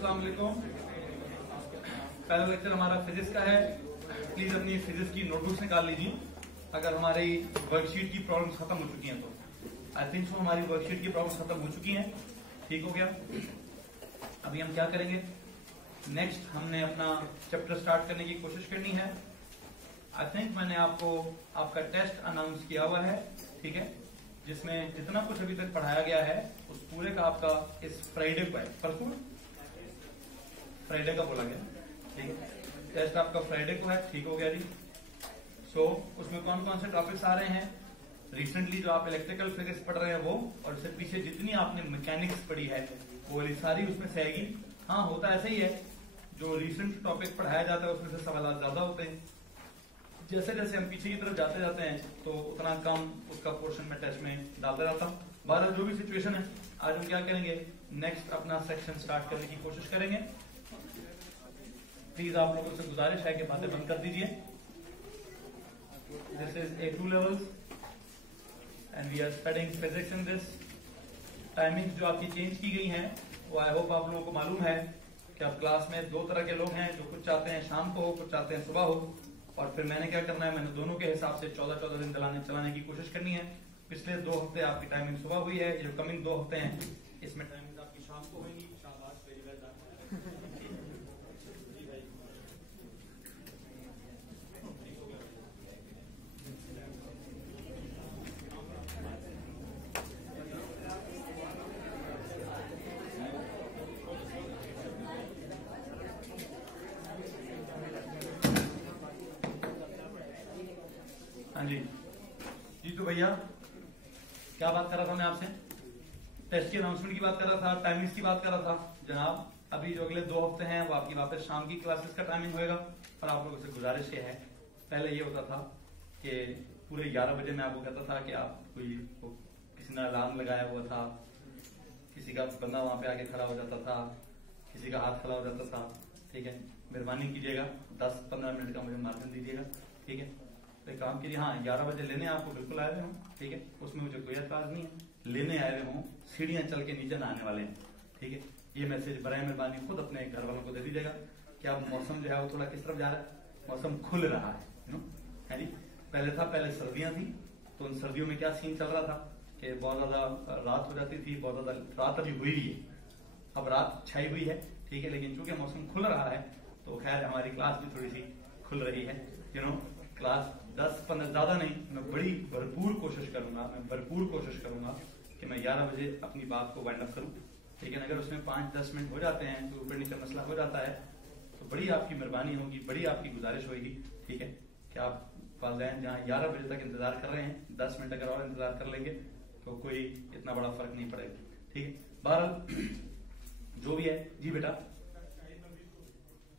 अस्सलाम वालेकुम। पहला लेक्चर हमारा फिजिक्स का है। प्लीज अपनी फिजिक्स की नोटबुक्स निकाल लीजिए अगर हमारी वर्कशीट की प्रॉब्लम्स खत्म हो चुकी हैं तो। आई थिंक सो हमारी वर्कशीट की प्रॉब्लम्स खत्म हो चुकी हैं। ठीक हो गया। अभी हम क्या करेंगे, नेक्स्ट हमने अपना चैप्टर स्टार्ट करने की कोशिश करनी है। आई थिंक मैंने आपको आपका टेस्ट अनाउंस किया हुआ है, ठीक है, जिसमें जितना कुछ अभी तक पढ़ाया गया है उस पूरे का आपका इस फ्राइडे को है, परसों फ्राइडे का बोला गया, ठीक है। टेस्ट आपका फ्राइडे को है, ठीक हो गया जी। सो उसमें कौन कौन से टॉपिक्स आ रहे हैं, रिसेंटली जो आप इलेक्ट्रिकल फिजिक्स पढ़ रहे हैं वो, और इससे पीछे जितनी आपने मैकेनिक्स पढ़ी है वो सारी उसमें से आएगी। हाँ, होता ऐसा ही है, जो रिसेंट टॉपिक पढ़ाया जाता है उसमें से सवाल ज्यादा होते हैं। जैसे जैसे हम पीछे की तरफ जाते जाते हैं तो उतना कम उसका पोर्शन में टेस्ट में डालता जाता हूँ। बारह जो भी सिचुएशन है, आज हम क्या करेंगे, नेक्स्ट अपना सेक्शन स्टार्ट करने की कोशिश करेंगे। प्लीज आप लोगों से गुजारिश है कि बातें बंद कर दीजिए। This is A2 levels and we are studying physics in this. Timing जो आपकी चेंज की गई है वो आई होप आप लोगों को मालूम है कि अब क्लास में दो तरह के लोग हैं, जो कुछ चाहते हैं शाम को हो, कुछ चाहते हैं सुबह हो। और फिर मैंने क्या करना है, मैंने दोनों के हिसाब से 14-14 दिन चलाने की कोशिश करनी है। पिछले 2 हफ्ते आपकी टाइमिंग सुबह हुई है, जो कमिंग 2 हफ्ते हैं इसमें टाइमिंग आपकी शाम को होगी। शाबाश, वेरी वेल डन। हाँ जी जी, तो भैया क्या बात कर रहा था मैं आपसे, टेस्ट की अनाउंसमेंट की बात कर रहा था, टाइमिंग्स की बात कर रहा था। जनाब अभी जो अगले 2 हफ्ते हैं वो आपकी वापस शाम की क्लासेस का टाइमिंग होएगा। और आप लोगों से गुजारिश ये है, पहले ये होता था कि पूरे 11 बजे मैं आपको कहता था कि आप किसी ने अलार्म लगाया हुआ था, किसी का बंदा वहां पे आके खड़ा हो जाता था, किसी का हाथ खड़ा हो जाता था। ठीक है, मेहरबानी कीजिएगा 10-15 मिनट का मुझे मार्जिन दीजिएगा, ठीक है। तो काम कीजिए, हाँ 11 बजे लेने आपको बिल्कुल आए हुए हूँ, ठीक है, उसमें मुझे कोई एतराज नहीं है। लेने आए हुए हूँ, सीढ़ियां चल के नीचे ना आने वाले हैं, ठीक है। ये मैसेज बराए मेहरबानी खुद अपने घर वालों को दे दीजिएगा कि अब मौसम जो है वो थोड़ा किस तरफ जा रहा है, मौसम खुल रहा है, है जी। पहले सर्दियां थी, तो उन सर्दियों में क्या सीन चल रहा था कि बहुत ज्यादा रात हो जाती थी, बहुत ज्यादा रात अभी हुई है, अब रात छाई हुई है, ठीक है। लेकिन चूंकि मौसम खुल रहा है तो खैर हमारी क्लास भी थोड़ी सी खुल रही है, क्लास 10-15 ज्यादा नहीं, मैं बड़ी भरपूर कोशिश करूंगा कि मैं 11 बजे अपनी बात को वाइंड अप करूं। लेकिन अगर उसमें 5-10 मिनट हो जाते हैं तो ऊपर नीचे मसला हो जाता है, तो बड़ी आपकी मेहरबानी होगी, बड़ी आपकी गुजारिश होगी, ठीक है, कि आप वालिदैन जहां 11 बजे तक इंतजार कर रहे हैं, 10 मिनट अगर और इंतजार कर लेंगे तो कोई इतना बड़ा फर्क नहीं पड़ेगा, ठीक है। बहरहाल जो भी है जी। बेटा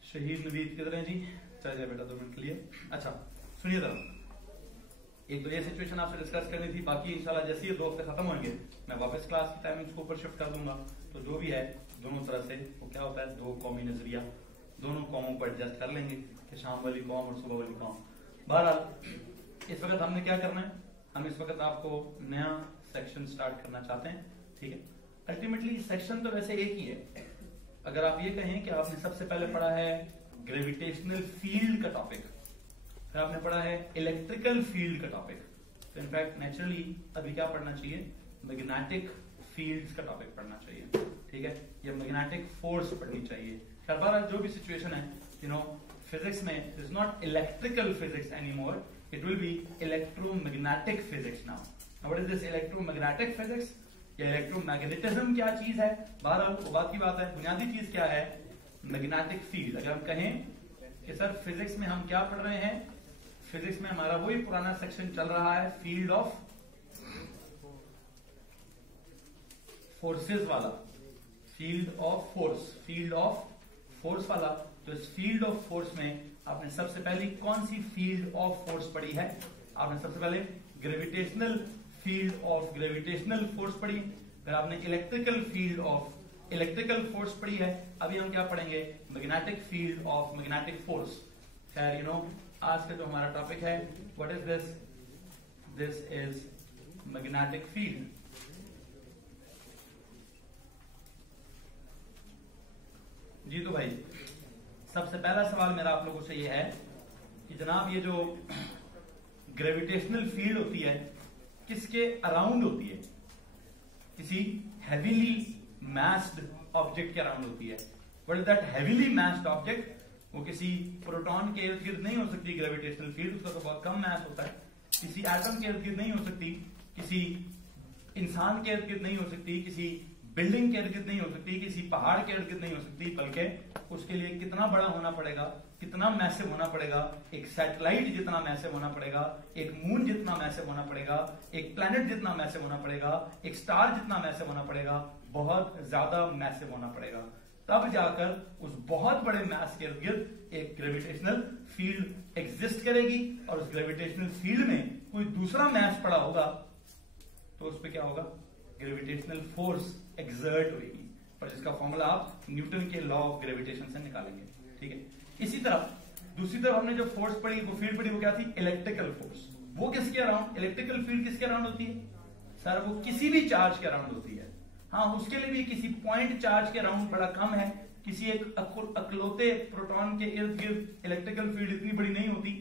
शहीद नवीद किधर है जी, चलिए बेटा 2 मिनट के लिए। अच्छा सुनिए जरा, एक तो ये सिचुएशन आपसे डिस्कस करनी थी, बाकी इंशाल्लाह जैसे ही 2 हफ्ते खत्म होंगे मैं वापस क्लास की टाइमिंग को ऊपर शिफ्ट कर दूंगा। तो जो भी है दोनों तरह से वो क्या होता है, 2 कौमी नजरिया, दोनों कौमों को एडजस्ट कर लेंगे कि शाम वाली कौम और सुबह वाली कौम। बहरहाल इस वक्त हमने क्या करना है, हम इस वक्त आपको नया सेक्शन स्टार्ट करना चाहते हैं, ठीक है। अल्टीमेटली सेक्शन तो वैसे एक ही है। अगर आप ये कहें कि आपने सबसे पहले पढ़ा है ग्रेविटेशनल फील्ड का टॉपिक, फिर आपने पढ़ा है इलेक्ट्रिकल फील्ड का टॉपिक, तो इनफैक्ट नेचुरली अभी क्या पढ़ना चाहिए, मैग्नेटिक फील्ड्स का टॉपिक पढ़ना चाहिए, ठीक है, या मैग्नेटिक फोर्स पढ़नी चाहिए। हर बार जो भी सिचुएशन है, फिजिक्स में is not electrical physics anymore, it will be electromagnetic physics now. What is this electromagnetic physics या इलेक्ट्रोमैग्नेटिज्म, क्या चीज है, बहरहाल वो बात की बात है। बुनियादी चीज क्या है, मैग्नेटिक फील्ड। अगर हम कहें कि सर फिजिक्स में हम क्या पढ़ रहे हैं, फिजिक्स में हमारा वही पुराना सेक्शन चल रहा है, फील्ड ऑफ फोर्सेस वाला, फील्ड ऑफ फोर्स वाला। तो इस फील्ड ऑफ फोर्स में आपने सबसे पहले कौन सी फील्ड ऑफ फोर्स पढ़ी है, आपने सबसे पहले gravitational field of gravitational force पढ़ी, फिर आपने electrical field of electrical force पढ़ी है। अभी हम क्या पढ़ेंगे, magnetic field of magnetic force. खैर आज का जो हमारा टॉपिक है, what is this, this is magnetic field. जी तो भाई सबसे पहला सवाल मेरा आप लोगों से ये है कि जनाब ये जो ग्रेविटेशनल फील्ड होती है किसके अराउंड होती है? किसी हैवीली मैस्ड ऑब्जेक्ट के अराउंड होती है। What is that heavily messed object? वो किसी प्रोटॉन के इर्द गिर्द नहीं हो सकती ग्रेविटेशनल फील्ड, उसका तो बहुत कम मैस होता है। किसी एटम के इर्द गिर्द नहीं हो सकती, किसी इंसान के इर्द गिर्द नहीं हो सकती, किसी बिल्डिंग के इर्द गिर्द नहीं हो सकती, किसी पहाड़ के इर्द गिर्द नहीं हो सकती, बल्कि उसके लिए कितना बड़ा होना पड़ेगा, कितना मैसिव होना पड़ेगा, एक सैटेलाइट जितना मैसिव होना पड़ेगा, एक मून जितना मैसिव होना पड़ेगा, एक प्लेनेट जितना मैसिव होना पड़ेगा, एक स्टार जितना मैसिव होना पड़ेगा, बहुत ज्यादा मैसिव होना पड़ेगा। तब जाकर उस बहुत बड़े मैस के इर्द गिर्द एक ग्रेविटेशनल फील्ड एग्जिस्ट करेगी और उस ग्रेविटेशनल फील्ड में कोई दूसरा मैस पड़ा होगा तो उस पर क्या होगा? ग्रेविटेशनल फोर्स एक्सर्ट होगी, पर जिसका फॉर्मूला आप न्यूटन के लॉ ऑफ ग्रेविटेशन से निकालेंगे। ठीक है, इसी तरह दूसरी तरफ हमने जो फोर्स पढ़ी, वो फील्ड पढ़ी, वो क्या थी? Electrical force. वो किसके अराउंड? इलेक्ट्रिकल फील्ड किसके अराउंड होती है सर? वो किसी भी चार्ज के अराउंड होती है। हाँ, उसके लिए भी किसी पॉइंट चार्ज के अराउंड बड़ा कम है, किसी एक अकलौते प्रोटॉन के इर्द गिर्द इलेक्ट्रिकल फील्ड इतनी बड़ी नहीं होती।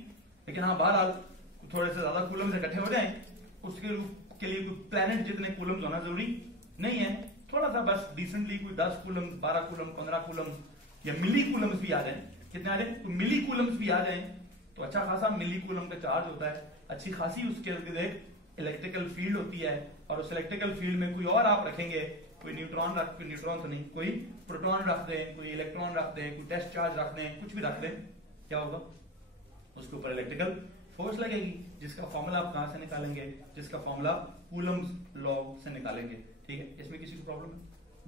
लेकिन हाँ, बहरहाल थोड़े से ज्यादा कूलम्स इकट्ठे हो जाएं, उसके लिए कोई प्लैनेट जितने कूलम्स होना जरूरी नहीं है। थोड़ा सा बस डिसेंटली कोई 10 कूलम, 12 कूलम, 15 कूलम या मिली कूलम्स भी आ जाए। कितने आ जाए? तो मिली कूलम्स भी आ जाए तो अच्छा खासा मिली कूलम का चार्ज होता है, अच्छी खासी उसके इर्द गिर्द एक इलेक्ट्रिकल फील्ड होती है। और उस इलेक्ट्रिकल फील्ड में कोई और आप रखेंगे, कोई न्यूट्रॉन तो नहीं, कोई प्रोटॉन रख दें, कोई इलेक्ट्रॉन रख दें, कोई टेस्ट चार्ज रख दें, कुछ भी रख दें, क्या होगा? उसके ऊपर इलेक्ट्रिकल फोर्स लगेगी, जिसका फॉर्मूला आप कहां से निकालेंगे? जिसका फॉर्मूला कूलम्स लॉ से निकालेंगे। ठीक है, इसमें किसी को प्रॉब्लम है?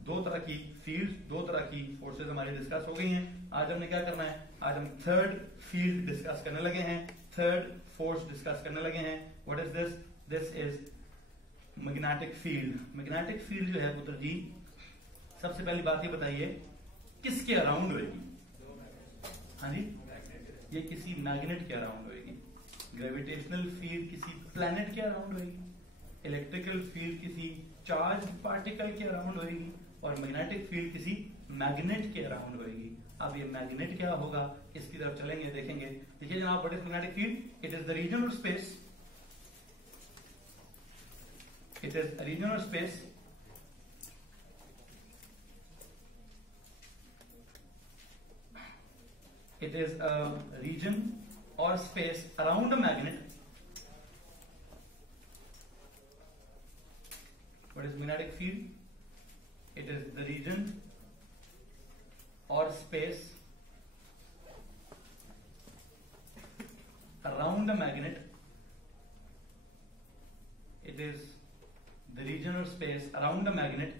दो तरह की फील्ड, दो तरह की फोर्सेज हमारी डिस्कस हो गई हैं। आज हमने क्या करना है? आज हम थर्ड फील्ड डिस्कस करने लगे हैं, थर्ड फोर्स डिस्कस करने लगे हैं। What is this? This is magnetic field. Magnetic field जो है पुत्र जी, सबसे पहली बात ये बताइए किसके अराउंड होगी? हाँ जी, ये किसी मैग्नेट के अराउंड होगी। ग्रेविटेशनल फील्ड किसी प्लैनेट के अराउंड होगी, इलेक्ट्रिकल फील्ड किसी चार्ज पार्टिकल के अराउंड होगी, और मैग्नेटिक फील्ड किसी मैग्नेट के अराउंड होगी। अब ये मैग्नेट क्या होगा, इसकी तरफ चलेंगे, देखेंगे। देखिए जनाब, what is magnetic field? It is the region of space, it is a region or space it is a region or space around a magnet. What is magnetic field? It is the region or space around a magnet. It is the region or space around a magnet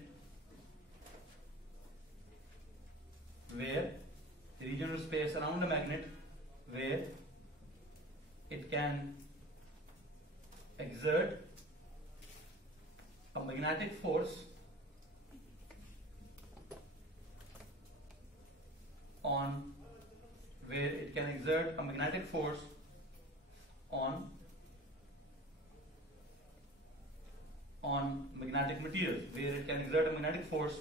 where the region or space around a magnet where it can exert a magnetic force on where it can exert a magnetic force on magnetic materials, where it can exert a magnetic force,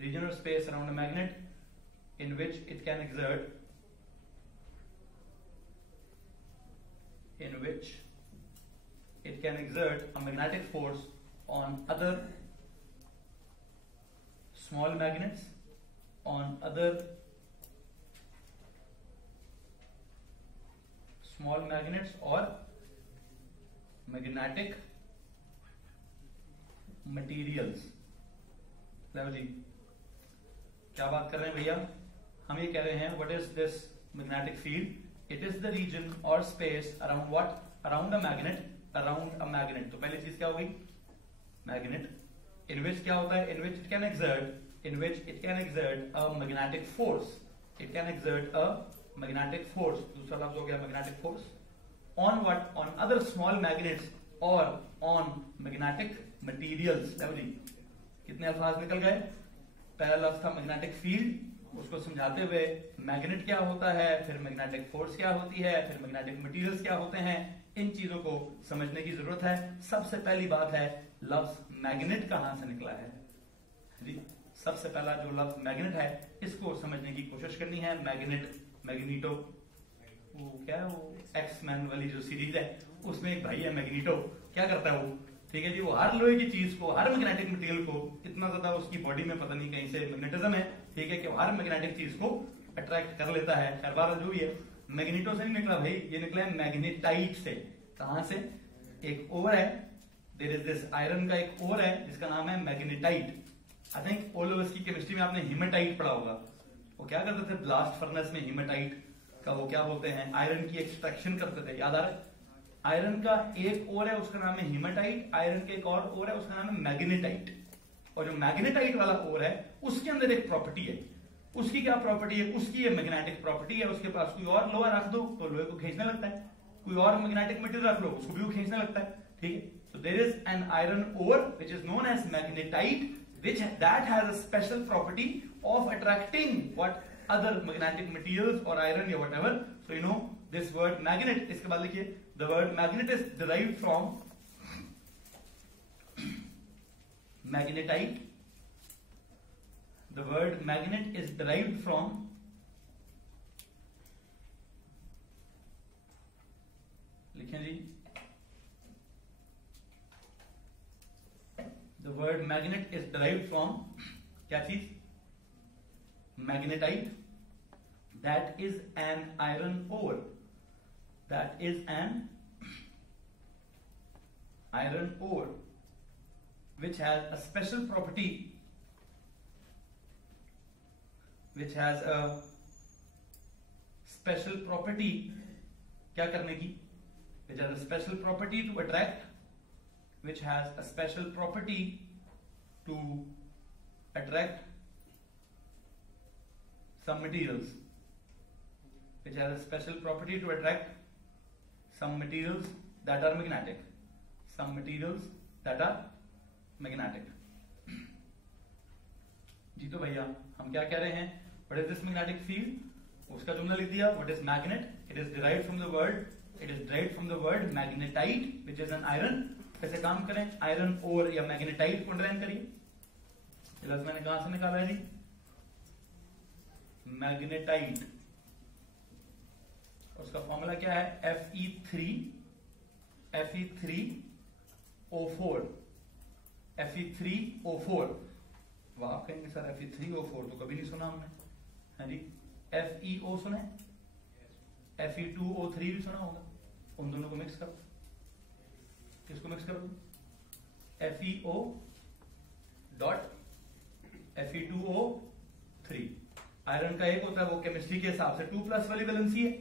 region or space around a magnet in which it can exert a magnetic force on other small magnets, on other small magnets or magnetic materials. लो जी, क्या बात कर रहे हैं भैया? हम ये कह रहे हैं what is this magnetic field? It is the region or space around what? Around a magnet, around a magnet. तो पहली चीज क्या होगी? मैग्नेट इन विच क्या होता है? In which it can exert a magnetic force, it can exert a magnetic force. दूसरा लफ्ज हो गया magnetic force. On what? On other small magnets or on magnetic materials. जी, कितने अल्फाज निकल गए? पहला लफ्ज था मैग्नेटिक फील्ड, उसको समझाते हुए मैग्नेट क्या होता है, फिर मैग्नेटिक फोर्स क्या होती है, फिर मैग्नेटिक मटेरियल्स क्या होते हैं। इन चीजों को समझने की जरूरत है। सबसे पहली बात है लफ्ज मैग्नेट कहां से निकला है? जी, सबसे पहला जो लफ्ज मैग्नेट है इसको समझने की कोशिश करनी है। मैग्नेट, मैग्नीटो, वो क्या है, वो एक्स-मैन वाली जो सीरीज है उसमें एक भाई है मैग्नीटो, क्या करता है वो, ठीक है जी, वो हर लोहे की चीज को, हर मैग्नेटिक मटेरियल को, इतना ज्यादा उसकी बॉडी में पता नहीं कहीं से मैग्नेटिज्म है, ठीक है, कि हर मैग्नेटिक चीज को अट्रैक्ट कर लेता है। खैर बार जो भी है, मैग्नीटो से नहीं निकला भाई, ये निकला है मैग्नेटाइट से। कहां से? एक ओर है, देयर इज दिस आयरन का एक ओर है जिसका नाम है magnetite. I think all over की केमिस्ट्री में आपने हीमेटाइट पढ़ा होगा। वो क्या करते थे ब्लास्ट फर्नेस में, हीमेटाइट का वो क्या बोलते हैं, आयरन की एक्सट्रैक्शन करते थे, याद आ रहा है? आयरन का एक ओर है उसका नाम है हीमेटाइट, आयरन के एक और ओर है उसका नाम है मैग्नेटाइट। और जो मैग्नेटाइट वाला ओर है उसके अंदर एक प्रॉपर्टी है, उसकी क्या प्रॉपर्टी है? उसकी ये मैग्नेटिक प्रॉपर्टी है। उसके पास कोई और लोहा रख दो तो लोहे को खींचने लगता है, कोई और मैग्नेटिक मटेरियल रख लो उसको भी वो खींचने लगता है, ठीक है। So there is an iron ore which is known as magnetite which that has a special property of attracting what other magnetic materials or iron or whatever. So you know this word magnet, इसके बाद लिखिए, the word magnet is derived from magnetite. The word magnet is derived from लिखें जी, the word magnet is derived from क्या चीज? Magnetite. That is an iron ore. That is an iron ore which has a special property, which has a special property क्या करने की? Which has a special property to attract, which has a special property to attract some materials, which has a special property to attract some materials that are magnetic, some materials that are magnetic. जी तो भैया हम क्या कह रहे हैं? What is this magnetic field? उसका जुमला लिख दिया, what is magnet? It is derived from the word magnetite, which is an iron. कैसे काम करें? आयरन ओर या मैग्नेटाइट को अंडरलाइन करिए। लफ्ज मैंने कहां से निकाला है जी? मैग्नेटाइट। उसका फॉर्मूला क्या है? Fe3O4। Fe3O4। वाह, आप कहेंगे सर Fe3O4 तो कभी नहीं सुना हमने, है जी। FeO सुने? Fe2O3 भी सुना होगा। उन दोनों को मिक्स करो, किसको मिक्स करो? FeO dot Fe2O3। आयरन का एक होता है, वो केमिस्ट्री के हिसाब से 2+ वाली वैलेंसी है,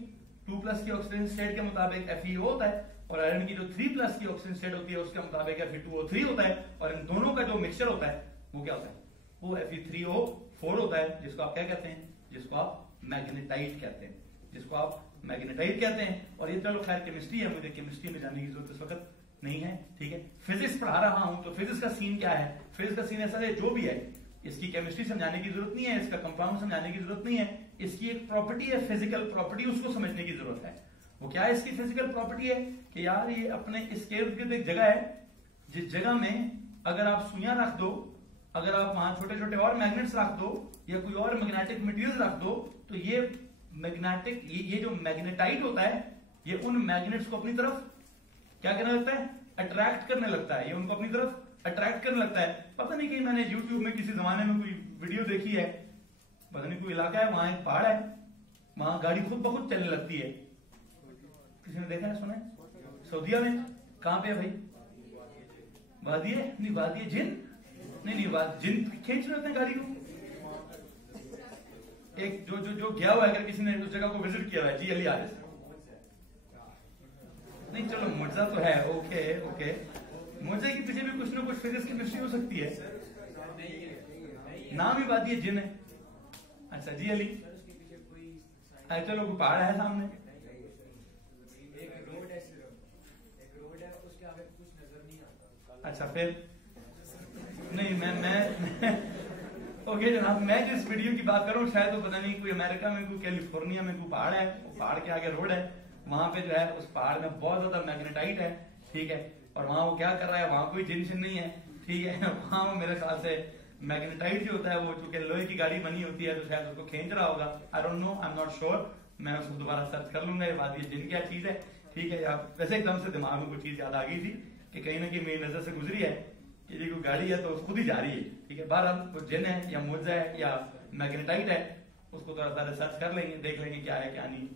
2+ की ऑक्सीजन स्टेट के मुताबिक FeO होता है, और आयरन की जो 3+ की ऑक्सीजन स्टेट होती है उसके मुताबिक Fe2O3 होता है, और इन दोनों का जो मिक्सचर होता है वो क्या होता है? वो Fe3O4 होता है, जिसको आप क्या कहते हैं? जिसको आप मैग्नेटाइट कहते हैं, जिसको आप मैग्नेटाइट कहते हैं। और ये चलो खैर केमिस्ट्री है, मुझे केमिस्ट्री में जाने की जरूरत इस वक्त नहीं है, ठीक है। फिजिक्स पढ़ा रहा हूं तो फिजिक्स का सीन क्या है? फिजिक्स का सीन ऐसा है, जो भी है इसकी केमिस्ट्री समझाने की जरूरत नहीं है, इसका कंपाउंड समझाने की जरूरत नहीं है, इसकी एक प्रॉपर्टी है, फिजिकल प्रॉपर्टी, उसको समझने की जरूरत है। वो क्या है इसकी फिजिकल प्रॉपर्टी? है कि यार ये अपने इसके इर्द गिर्द एक जगह है, जिस जगह में अगर आप सुइयां रख दो, अगर आप वहां छोटे छोटे और मैग्नेट्स रख दो या कोई और मैग्नेटिक मटेरियल रख दो, तो ये मैग्नेटिक, ये जो मैग्नेटाइट होता है, ये उन मैग्नेट्स को अपनी तरफ क्या करने लगता है? अट्रैक्ट करने लगता है। ये उनको अपनी तरफ अट्रैक्ट करने लगता है। पता नहीं कहीं मैंने YouTube में किसी जमाने में कोई वीडियो देखी है, पता नहीं कोई इलाका है, वहां एक पहाड़ है, वहां गाड़ी खुद ब खुद चलने लगती है। किसी ने देखा है, सुना है? सऊदीया में। कहां पे है भाई? वादिये नहीं, वादिये जिन नहीं, जिन खींच रहे होते हैं गाड़ी को। एक जो गया हुआ है, अगर किसी ने उस जगह को विजिट किया हुआ है, जी अली आरिस। नहीं चलो, मुर्जा तो है, ओके। मुर्जे के पीछे भी कुछ ना कुछ फिजिक्स की केमिस्ट्री हो सकती है। नाम ही बात ये जिन है। अच्छा जी अली, चलो कोई पहाड़ है सामने, एक रोड है उसके आगे कुछ नजर नहीं आता। अच्छा फिर नहीं, मैं ओके जनाब, मैं जिस वीडियो की बात करूं शायद वो पता नहीं कोई अमेरिका में, कोई कैलिफोर्निया में कोई पहाड़ है, वो पहाड़ के आगे रोड है, वहां पे जो है उस पहाड़ में बहुत ज्यादा मैग्नेटाइट है, ठीक है। और वहां वो क्या कर रहा है? वहां कोई जिन नहीं है, ठीक है। वहां वो मेरे ख्याल से मैग्नेटाइट जो होता है वो चूंकि लोहे की गाड़ी बनी होती है तो शायद उसको खींच रहा होगा। I don't know, I am not sure, मैं उसको दोबारा सर्च कर लूंगा ये बात, ये जिन क्या चीज है, ठीक है। या वैसे एकदम से दिमाग में कोई चीज याद आ गई थी कि कहीं ना कहीं मेरी नजर से गुजरी है कि ये कोई गाड़ी है तो खुद ही जा रही है, ठीक है। बहरहाल वो जिन है या मोजा है या मैग्नेटाइट है, उसको थोड़ा सा रिसर्च कर लेंगे, देख लेंगे क्या है क्या नहीं।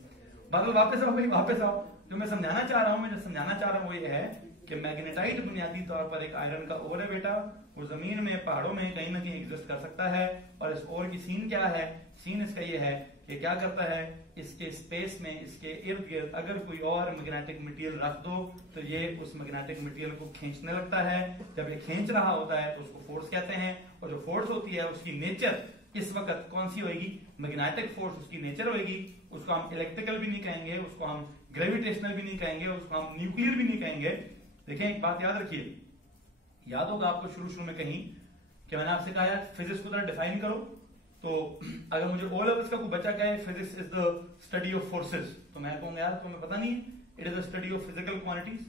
बहरहाल वापस आओ भाई, वापस आओ। जो मैं समझाना चाह रहा हूं, मैं जो समझाना चाह रहा हूं वो ये है कि मैग्नेटाइट बुनियादी तौर पर एक आयरन का ओर है बेटा, वो जमीन में पहाड़ों में कहीं ना कहीं एग्जिस्ट कर सकता है। और इस ओर की सीन क्या है? सीन इसका ये है कि क्या करता है, इसके स्पेस में, इसके इर्द गिर्द अगर कोई और मैग्नेटिक मटेरियल रख दो तो ये उस मैग्नेटिक मटेरियल को खींचने लगता है। जब ये खींच रहा होता है तो उसको फोर्स कहते हैं, और जो फोर्स होती है उसकी नेचर इस वक्त कौन सी होगी? मैग्नेटिक फोर्स उसकी नेचर होगी। उसको हम इलेक्ट्रिकल भी नहीं कहेंगे, उसको हम ग्रेविटेशनल भी नहीं कहेंगे, उसको हम न्यूक्लियर भी नहीं कहेंगे। देखें एक बात याद रखिए, याद होगा आपको शुरू में कहीं कि मैंने आपसे कहा यार फिजिक्स को जरा डिफाइन करो। तो अगर मुझे ओ लेवल्स का कोई बच्चा कहे physics is the study of forces, तो मैं कहूंगा यार तुम्हें पता नहीं है, it is the study of physical quantities,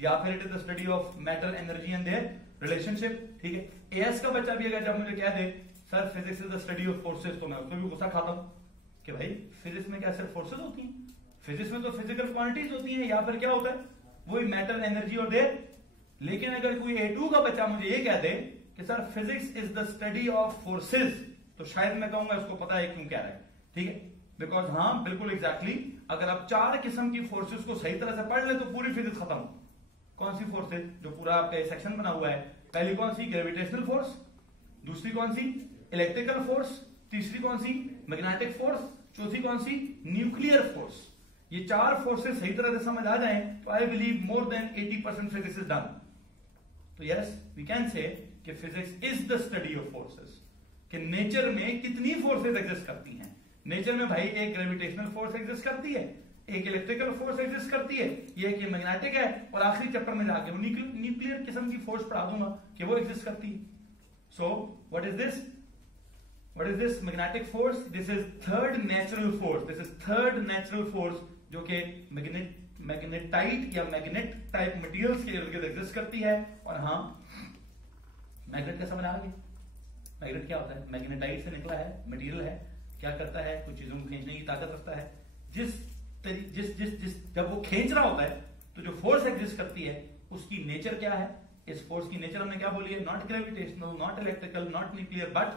या फिर it is the study of matter, energy and their relationship, ठीक है। एएस का बच्चा भी अगर जब मुझे कह दे sir physics is the study of forces, तो मैं उसको भी गुस्सा खाता हूं कि भाई फिजिक्स में क्या सिर्फ फोर्सेस होती हैं? फिजिक्स में तो फिजिकल क्वांटिटीज होती हैं, या फिर क्या होता है वही मैटर, एनर्जी और देयर। लेकिन अगर कोई A2 का बच्चा मुझे ये कह दे कि sir physics is the study of forces, तो शायद मैं कहूंगा इसको पता है क्यों कह रहा है, ठीक है। बिकॉज हाँ बिल्कुल एग्जैक्टली अगर आप 4 किस्म की फोर्सेस को सही तरह से पढ़ ले तो पूरी फिजिक्स खत्म। कौन सी फोर्सेस? जो पूरा आपका सेक्शन बना हुआ है, पहली कौन सी? ग्रेविटेशनल फोर्स, दूसरी कौन सी? इलेक्ट्रिकल फोर्स, तीसरी कौन सी? मैग्नेटिक फोर्स, चौथी कौन सी? Nuclear force. ये 4 फोर्सेस सही तरह से समझ आ जाएं तो I believe more than 80% physics is done. तो यस वी कैन से कि physics is the study of forces, कि नेचर में कितनी फोर्सेस एग्जिस्ट करती हैं। नेचर में भाई एक ग्रेविटेशनल फोर्स एग्जिस्ट करती है, एक इलेक्ट्रिकल फोर्स एग्जिस्ट करती है, ये कि मैग्नेटिक है, और आखिरी चैप्टर में जाके वो न्यूक्लियर किस्म की फोर्स पढ़ा दूंगा कि वो एग्जिस्ट करती है। So what is this? What is this magnetic force? This is third natural force. This is third natural force जो कि मैग्नेटाइट या मैग्नेट टाइप मटेरियल्स के इर्द गिर्द एग्जिस्ट करती है। और हाँ मैग्नेट कैसा बना आगे? मैग्नेट क्या होता है? मैग्नेटाइट से निकला है, मटेरियल है, क्या करता है? कुछ चीजों को खींचने की ताकत रखता है। जिस जब वो खींच रहा होता है तो जो फोर्स एग्जिस्ट करती है उसकी नेचर क्या है? इस फोर्स की नेचर हमने क्या बोली है? Not gravitational, not electrical, not nuclear, but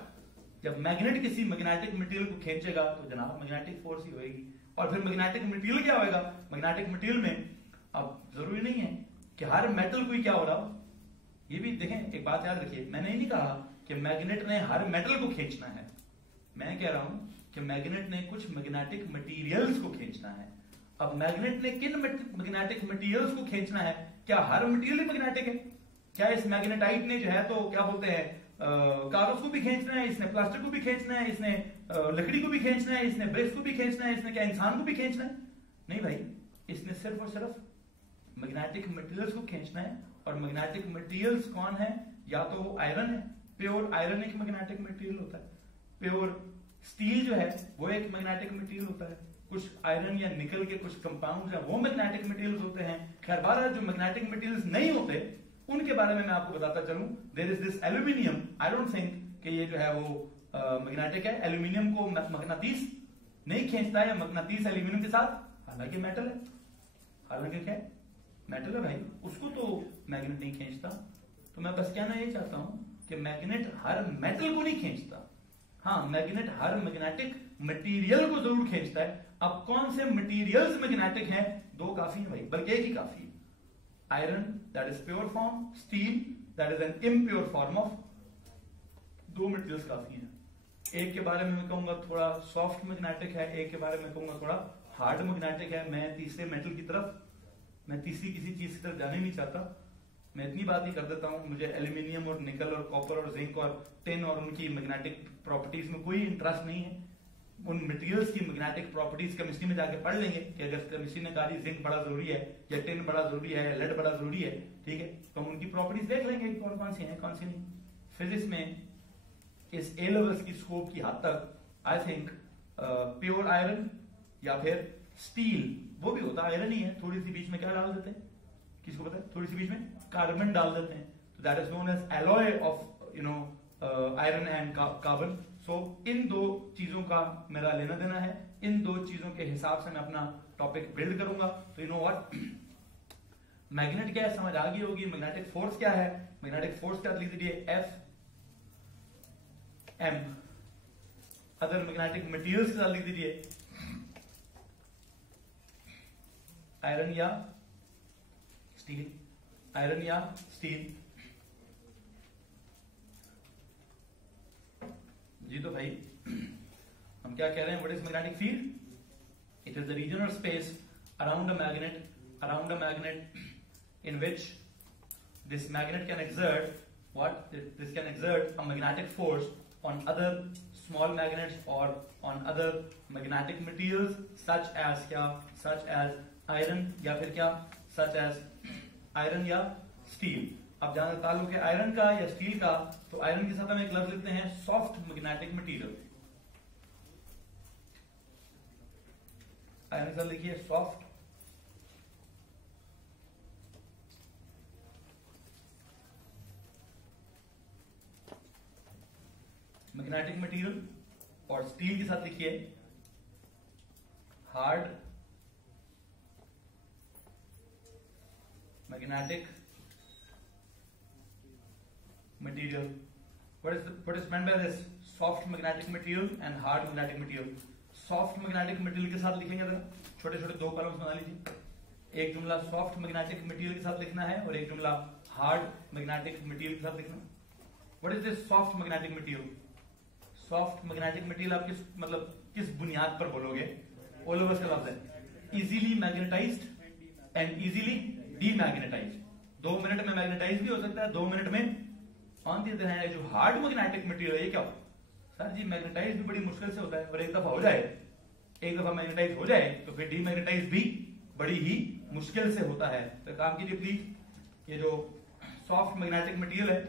जब मैग्नेट किसी मैग्नेटिक मटेरियल को खींचेगा तो जनाब मैग्नेटिक फोर्स ही होगी। और फिर मैग्नेटिक मटेरियल क्या होगा? मैग्नेटिक मटेरियल में अब जरूरी नहीं है कि हर मेटल को ही क्या हो रहा हो। ये भी देखें, एक बात याद रखिए, मैंने ये नहीं कहा कि मैग्नेट ने हर मेटल को खींचना है। मैं कह रहा हूं कि मैग्नेट ने कुछ मैग्नेटिक मटेरियल्स को खींचना है। अब मैग्नेट ने किन मैग्नेटिक मटेरियल्स को खींचना है? क्या हर मटेरियल ही मैग्नेटिक है? क्या इस मैग्नेटाइट ने जो है तो क्या बोलते हैं कागज को भी खींचना है, इसने प्लास्टिक को भी खींचना है, इसने लकड़ी को भी खींचना है, इसने ब्रेस को भी खींचना है, इसने क्या इंसान को भी खींचना है? नहीं भाई, इसने सिर्फ और सिर्फ मैग्नेटिक मटेरियल्स को खींचना है। और मैग्नेटिक मटेरियल्स कौन है? या तो वो आयरन है, प्योर आयरन एक मैग्नेटिक मटेरियल होता है, प्योर स्टील जो है वो एक मैग्नेटिक मटेरियल होता है, कुछ आयरन या निकल के कुछ कंपाउंड है वो मैग्नेटिक मटेरियल्स होते हैं। खैर बहरहाल जो मैग्नेटिक मटेरियल्स नहीं होते उनके बारे में मैं आपको बताता चलूं। There is this aluminium, I don't think कि ये जो है वो मैग्नेटिक है। एल्यूमिनियम को मगनातीस नहीं खींचता है, मगनातीस एल्यूमिनियम के साथ, हालांकि मेटल है, हालांकि क्या है? मेटल है भाई, उसको तो मैग्नेट नहीं खींचता। तो मैं बस कहना ये चाहता हूं कि मैग्नेट हर मेटल को नहीं खींचता, हाँ मैग्नेट हर मैग्नेटिक मटेरियल को जरूर खींचता है। अब कौन से मटेरियल्स मैग्नेटिक हैं? 2 काफी है भाई, बल्कि एक ही काफी है। Iron that is pure form, steel that is an impure form of, 2 materials काफी हैं। एक के बारे में मैं कहूंगा थोड़ा सॉफ्ट मैग्नेटिक है, एक के बारे में कहूंगा थोड़ा हार्ड मैग्नेटिक है। मैं तीसरे मेटल की तरफ, मैं तीसरी किसी चीज की तरफ जाने नहीं चाहता। मैं इतनी बात ही कर देता हूं, मुझे एल्यूमिनियम और निकल और कॉपर और जिंक और टिन और उनकी मैग्नेटिक प्रॉपर्टीज में कोई इंटरेस्ट नहीं है। उन मटेरियल्स की मैग्नेटिक प्रॉपर्टीज केमिस्ट्री में जाके पढ़ लेंगे कि अगर केमिस्ट्री ने कहा जिंक बड़ा जरूरी है या टिन बड़ा जरूरी है, लेड बड़ा जरूरी है, ठीक है, तो हम उनकी प्रॉपर्टीज देख लेंगे कौन कौन सी हैं कौन सी नहीं। फिजिक्स में इस ए लेवल्स की स्कोप की हद तक आई थिंक प्योर आयरन या फिर स्टील, वो भी होता आयरन ही है, थोड़ी सी बीच में क्या डाल देते हैं, किसको पता है, थोड़ी सी बीच में कार्बन डाल देते हैं, तो that is known as alloy of iron and carbon. So इन दो चीजों का मेरा लेना देना है, इन दो चीजों के हिसाब से मैं अपना टॉपिक बिल्ड करूंगा। तो यू नो व्हाट, मैग्नेट क्या है समझ आ गई होगी। मैग्नेटिक फोर्स क्या है, मैग्नेटिक फोर्स क्या लिख दीजिए F M. Other magnetic materials के साथ लिख दीजिए आयरन या स्टील, आयरन या स्टील। जी तो भाई हम क्या कह रहे हैं, what is magnetic field? It is the region or space around a magnet in which this magnet can exert this can exert a magnetic force on other small magnets or on other magnetic materials such as क्या, such as iron या फिर क्या, such as iron या steel। अब जहां तक ताल्लुक है आयरन का या स्टील का, तो आयरन के साथ हम एक लफ्ज लिखते हैं सॉफ्ट मैग्नेटिक मटेरियल। आयरन के साथ लिखिए सॉफ्ट मैग्नेटिक मटेरियल, और स्टील के साथ लिखिए hard magnetic material। what is meant by this soft magnetic material and hard magnetic material? soft magnetic material के साथ लिखेंगे जरा, छोटे छोटे दो कॉलम्स बना लीजिए। एक जुमला सॉफ्ट मैग्नेटिक मटेरियल के साथ लिखना है और एक जुमला हार्ड मैग्नेटिक मटेरियल के साथ लिखना है। What is this soft magnetic material? Soft magnetic material आप किस बुनियाद पर बोलोगे? ऑल ओवर का लफ्ज है easily magnetized and easily demagnetized. 2 minute में मैग्नेटाइज भी हो सकता है, 2 मिनट में ऑन दी अदर हैंड जो हार्ड मैग्नेटिक मटेरियल है ये क्या हो? सर जी मैग्नेटाइज भी बड़ी मुश्किल से होता है, और एक दफा हो जाए, एक दफा मैग्नेटाइज हो जाए तो फिर डीमैग्नेटाइज भी बड़ी ही मुश्किल से होता है। तो काम कीजिए प्लीज, ये जो सॉफ्ट मैग्नेटिक मटेरियल है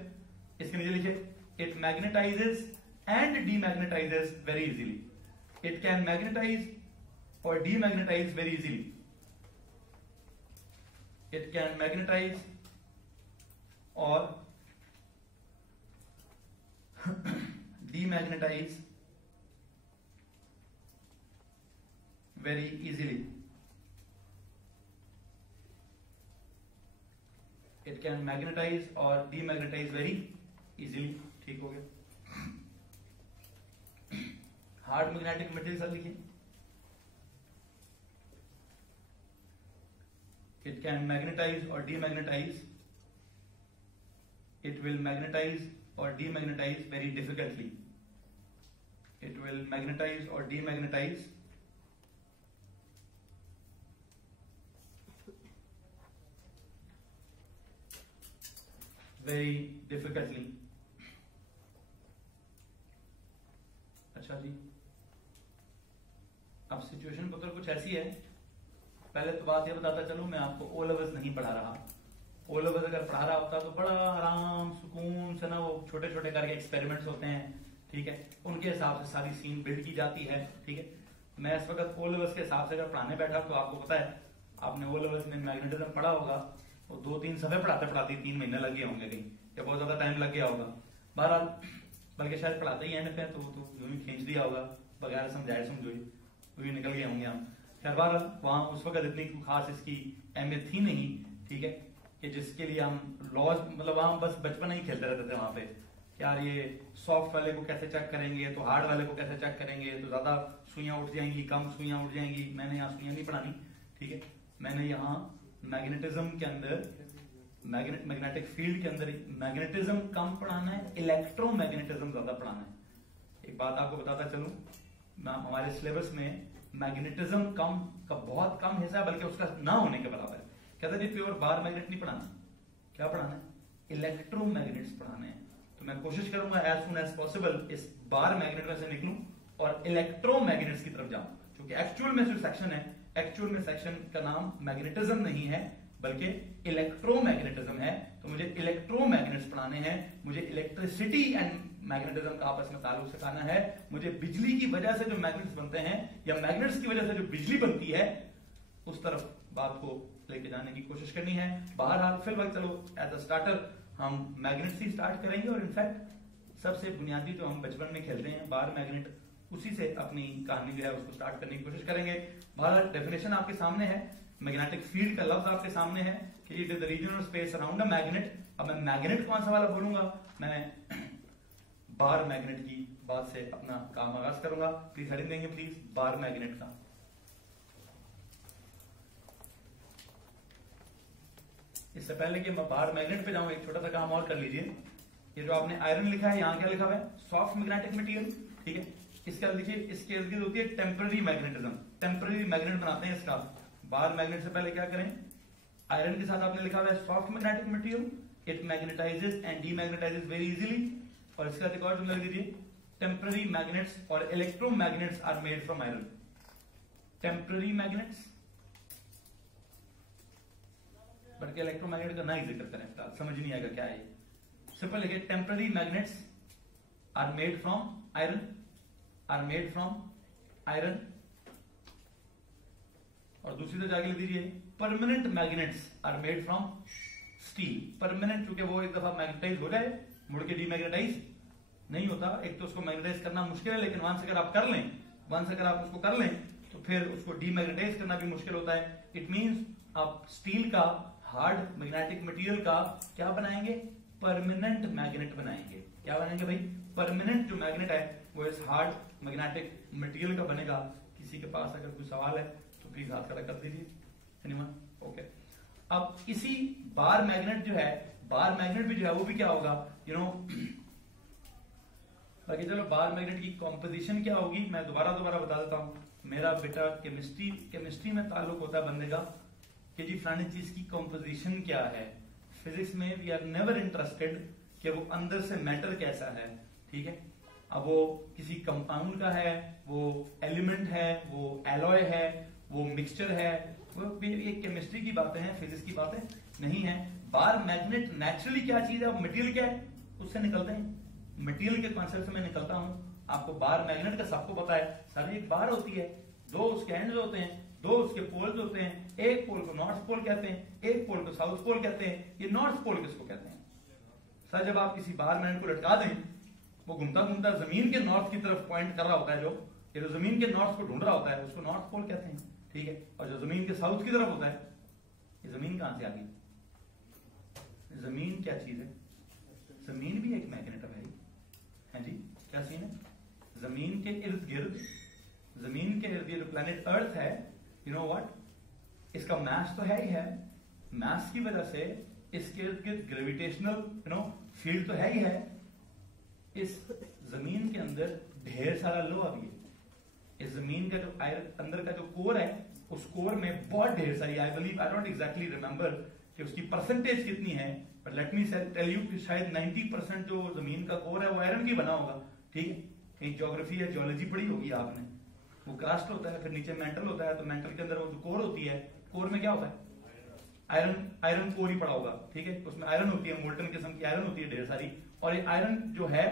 इसके नीचे लिखिए it magnetizes and demagnetizes very easily. It can magnetize or demagnetize very easily. It can magnetize or demagnetize very easily। It can magnetize or demagnetize very easily। ठीक हो गया। Hard magnetic material sir लिखिए it can magnetize or demagnetize। it will magnetize or demagnetize very difficultly। it will magnetize or demagnetize very difficultly। अच्छा जी, अब situation पुत्र कुछ ऐसी है, पहले तो बात ये बताता चलूं मैं आपको ओ लेवल्स नहीं पढ़ा रहा। ओ लेवल्स अगर पढ़ा रहा होता तो बड़ा आराम सुकून से ना वो छोटे छोटे करके एक्सपेरिमेंट्स होते हैं, ठीक है, उनके हिसाब से सारी सीन बिल्ड की जाती है। ठीक है, मैं इस वक्त ओ लेवल्स के हिसाब से अगर पढ़ाने बैठा तो आपको पता है, आपने ओ लेवल्स में मैग्नेटिज्म पढ़ा होगा, वो 2-3 सफे पढ़ाते पढ़ाते 3 महीने लग गए होंगे कहीं, या बहुत ज्यादा टाइम लग गया होगा। बहरहाल बल्कि शायद पढ़ाते ही एंड पे तो यूं ही खींच दिया होगा बगैर समझाए समझोई, यूं ही निकल गए होंगे हम। खैर बहरहाल वहां उस वक्त इतनी खास इसकी अहमियत थी नहीं, ठीक है, कि जिसके लिए हम लॉज वहां बस बचपन ही खेलते रहते थे वहां पे, यार ये सॉफ्ट वाले को कैसे चेक करेंगे तो हार्ड वाले को कैसे चेक करेंगे, तो ज्यादा सुइयां उठ जाएंगी कम सुइयां उठ जाएंगी। मैंने यहाँ सुइयां नहीं पढ़ानी, ठीक है, मैंने यहाँ मैग्नेटिज्म के अंदर मैग्नेटिक फील्ड के अंदर मैग्नेटिज्म कम पढ़ाना है, इलेक्ट्रोमैग्नेटिज्म ज्यादा पढ़ाना है। एक बात आपको बताता चलूं, हमारे सिलेबस में मैग्नेटिज्म कम का बहुत कम हिस्सा है, बल्कि उसका ना होने के बराबर है। कहते हैं प्योर बार मैग्नेट नहीं पढ़ाना, क्या पढ़ाना है, इलेक्ट्रोमैग्नेट्स पढ़ाने हैं। तो मैं कोशिश करूंगा एज सुन एज पॉसिबल इस बार मैग्नेट में से निकलूं और इलेक्ट्रोमैग्नेट्स की तरफ जाऊं, क्योंकि एक्चुअल में जो सेक्शन है, एक्चुअल में सेक्शन का नाम मैग्नेटिज्म नहीं है बल्कि इलेक्ट्रोमैग्नेटिज्म है। तो मुझे इलेक्ट्रोमैग्नेट्स पढ़ाने हैं, मुझे इलेक्ट्रिसिटी एंड मैग्नेटिज्म का आपस में ताल्लुक सिखाना है, मुझे बिजली की वजह से जो मैग्नेट्स बनते हैं या मैग्नेट्स की वजह से जो बिजली बनती है उस तरफ बात को लेके जाने की कोशिश करनी है। बहरहाल फिलहाल चलो एज अ स्टार्टर हम मैग्नेट से स्टार्ट करेंगे और इनफैक्ट सबसे बुनियादी तो हम बचपन में खेलते हैं बार मैग्नेट, उसी से अपनी कहानी जो है उसको स्टार्ट करने की कोशिश करेंगे। बार डेफिनेशन आपके सामने है, मैग्नेटिक फील्ड का लफ्ज आपके सामने है कि it is the region of space around a magnet. अब मैं मैग्नेट कौन सा वाला बोलूंगा, मैं बार मैग्नेट की बात से अपना काम आगाज करूंगा। प्लीज हेडिंग देंगे प्लीज, बार मैग्नेट का। इससे पहले कि मैं बार मैग्नेट पे जाऊं, एक छोटा सा काम और कर लीजिए। ये जो आपने आयरन लिखा है, यहां क्या लिखा हुआ है, सॉफ्ट मैग्नेटिक मटेरियल, ठीक है। इसके बाद देखिए, इसके इर्द गिर्द होती है टेम्पररी मैग्नेटिज्म, टेम्पररी मैग्नेट बनाते हैं इसका। बार मैग्नेट से पहले क्या करें, आयरन के साथ आपने लिखा हुआ है soft magnetic material, it magnetizes and demagnetizes very easily. और इसके बाद एक और जुमला लिख दीजिए, temporary magnets or electromagnets are made from iron. Temporary magnets, but electromagnet का ना ही जिक्र करें, समझ नहीं आएगा क्या है। सिंपल लिखिए, temporary magnets are made from iron, are made from iron. और दूसरी तरफ जाके लिख दीजिए, permanent magnets are made from steel. Permanent, क्योंकि वो एक दफा मैग्नेटाइज हो जाए मुड़ के डीमैग्नेटाइज नहीं होता। एक तो उसको मैग्नेटाइज करना मुश्किल है, लेकिन वंस अगर आप कर लें, वंस अगर आप उसको कर लें तो फिर उसको डीमैग्नेटाइज करना भी मुश्किल होता है। इट मींस आप स्टील का, हार्ड मैग्नेटिक मटेरियल का क्या बनाएंगे, परमानेंट मैग्नेट बनाएंगे। क्या बनाएंगे भाई, परमानेंट जो मैग्नेट है वो इस हार्ड मैग्नेटिक मटेरियल का बनेगा। किसी के पास अगर कोई सवाल है तो प्लीज हाथ खड़ा कर दीजिए। एनीवन? ओके। अब इसी बार मैग्नेट जो है, बार मैग्नेट भी जो है वो भी क्या होगा, यू नो, बाकी चलो बार मैग्नेट की कॉम्पोजिशन क्या होगी मैं दोबारा बता देता हूं। मेरा बेटा केमिस्ट्री में ताल्लुक होता है बंदे का कि जी फलानी चीज की कॉम्पोजिशन क्या है। फिजिक्स में वी आर नेवर इंटरेस्टेड कि वो अंदर से मैटर कैसा है, ठीक है। अब वो किसी कंपाउंड का है, वो एलिमेंट है, वो एलॉय है, वो मिक्सचर है, वो ये केमिस्ट्री की बातें हैं, फिजिक्स की बातें नहीं है। बार मैग्नेट नेचुरली क्या चीज है, मटेरियल क्या है, उससे निकलते हैं। मटेरियल के कॉन्सेप्ट से मैं निकलता हूं। आपको बार मैग्नेट का सबको पता है, सारी एक बार होती है, दो उसके एंड्स होते हैं, दो उसके पोल्स होते हैं। एक पोल को नॉर्थ पोल कहते हैं, एक पोल को साउथ पोल कहते हैं। ये नॉर्थ पोल किसको कहते हैं सर, जब आप किसी बार मैग्नेट को लटका दें, वो घूमता घूमता जमीन के नॉर्थ की तरफ पॉइंट कर रहा होता है, जो ये जो जमीन के नॉर्थ को ढूंढ रहा होता है उसको नॉर्थ पोल कहते हैं, ठीक है। और जो जमीन के साउथ की तरफ होता है, ये जमीन कहां से आ गई, जमीन क्या चीज है, जमीन भी एक मैग्नेट है भाई, है जी। क्या सीन है, जमीन के इर्द गिर्द, जमीन के इर्द गिर्द प्लैनेट अर्थ है, यू नो व्हाट, इसका मास तो है ही है। मास की वजह से इसके इर्द गिर्द ग्रेविटेशनल यू नो फील्ड तो है ही है। इस जमीन के अंदर ढेर सारा लोहा भी है। इस जमीन का जो अंदर का जो कोर है, उस कोर में बहुत ढेर सारी, I believe, I don't exactly remember कि उसकी परसेंटेज कितनी है, but let me tell you कि शायद 90% जो जमीन का कोर है वो आयरन की बना होगा, ठीक है। कहीं ज्योग्राफी या जियोलॉजी पढ़ी होगी आपने, वो क्रस्ट होता है, फिर नीचे मेंटल होता है, तो मेंटल के अंदर वो जो कोर होती है, कोर में क्या होता है, आयरन कोर ही पड़ा होगा, ठीक है। उसमें आयरन होती है, मोल्टन किस्म की आयरन होती है ढेर सारी। और ये आयरन जो है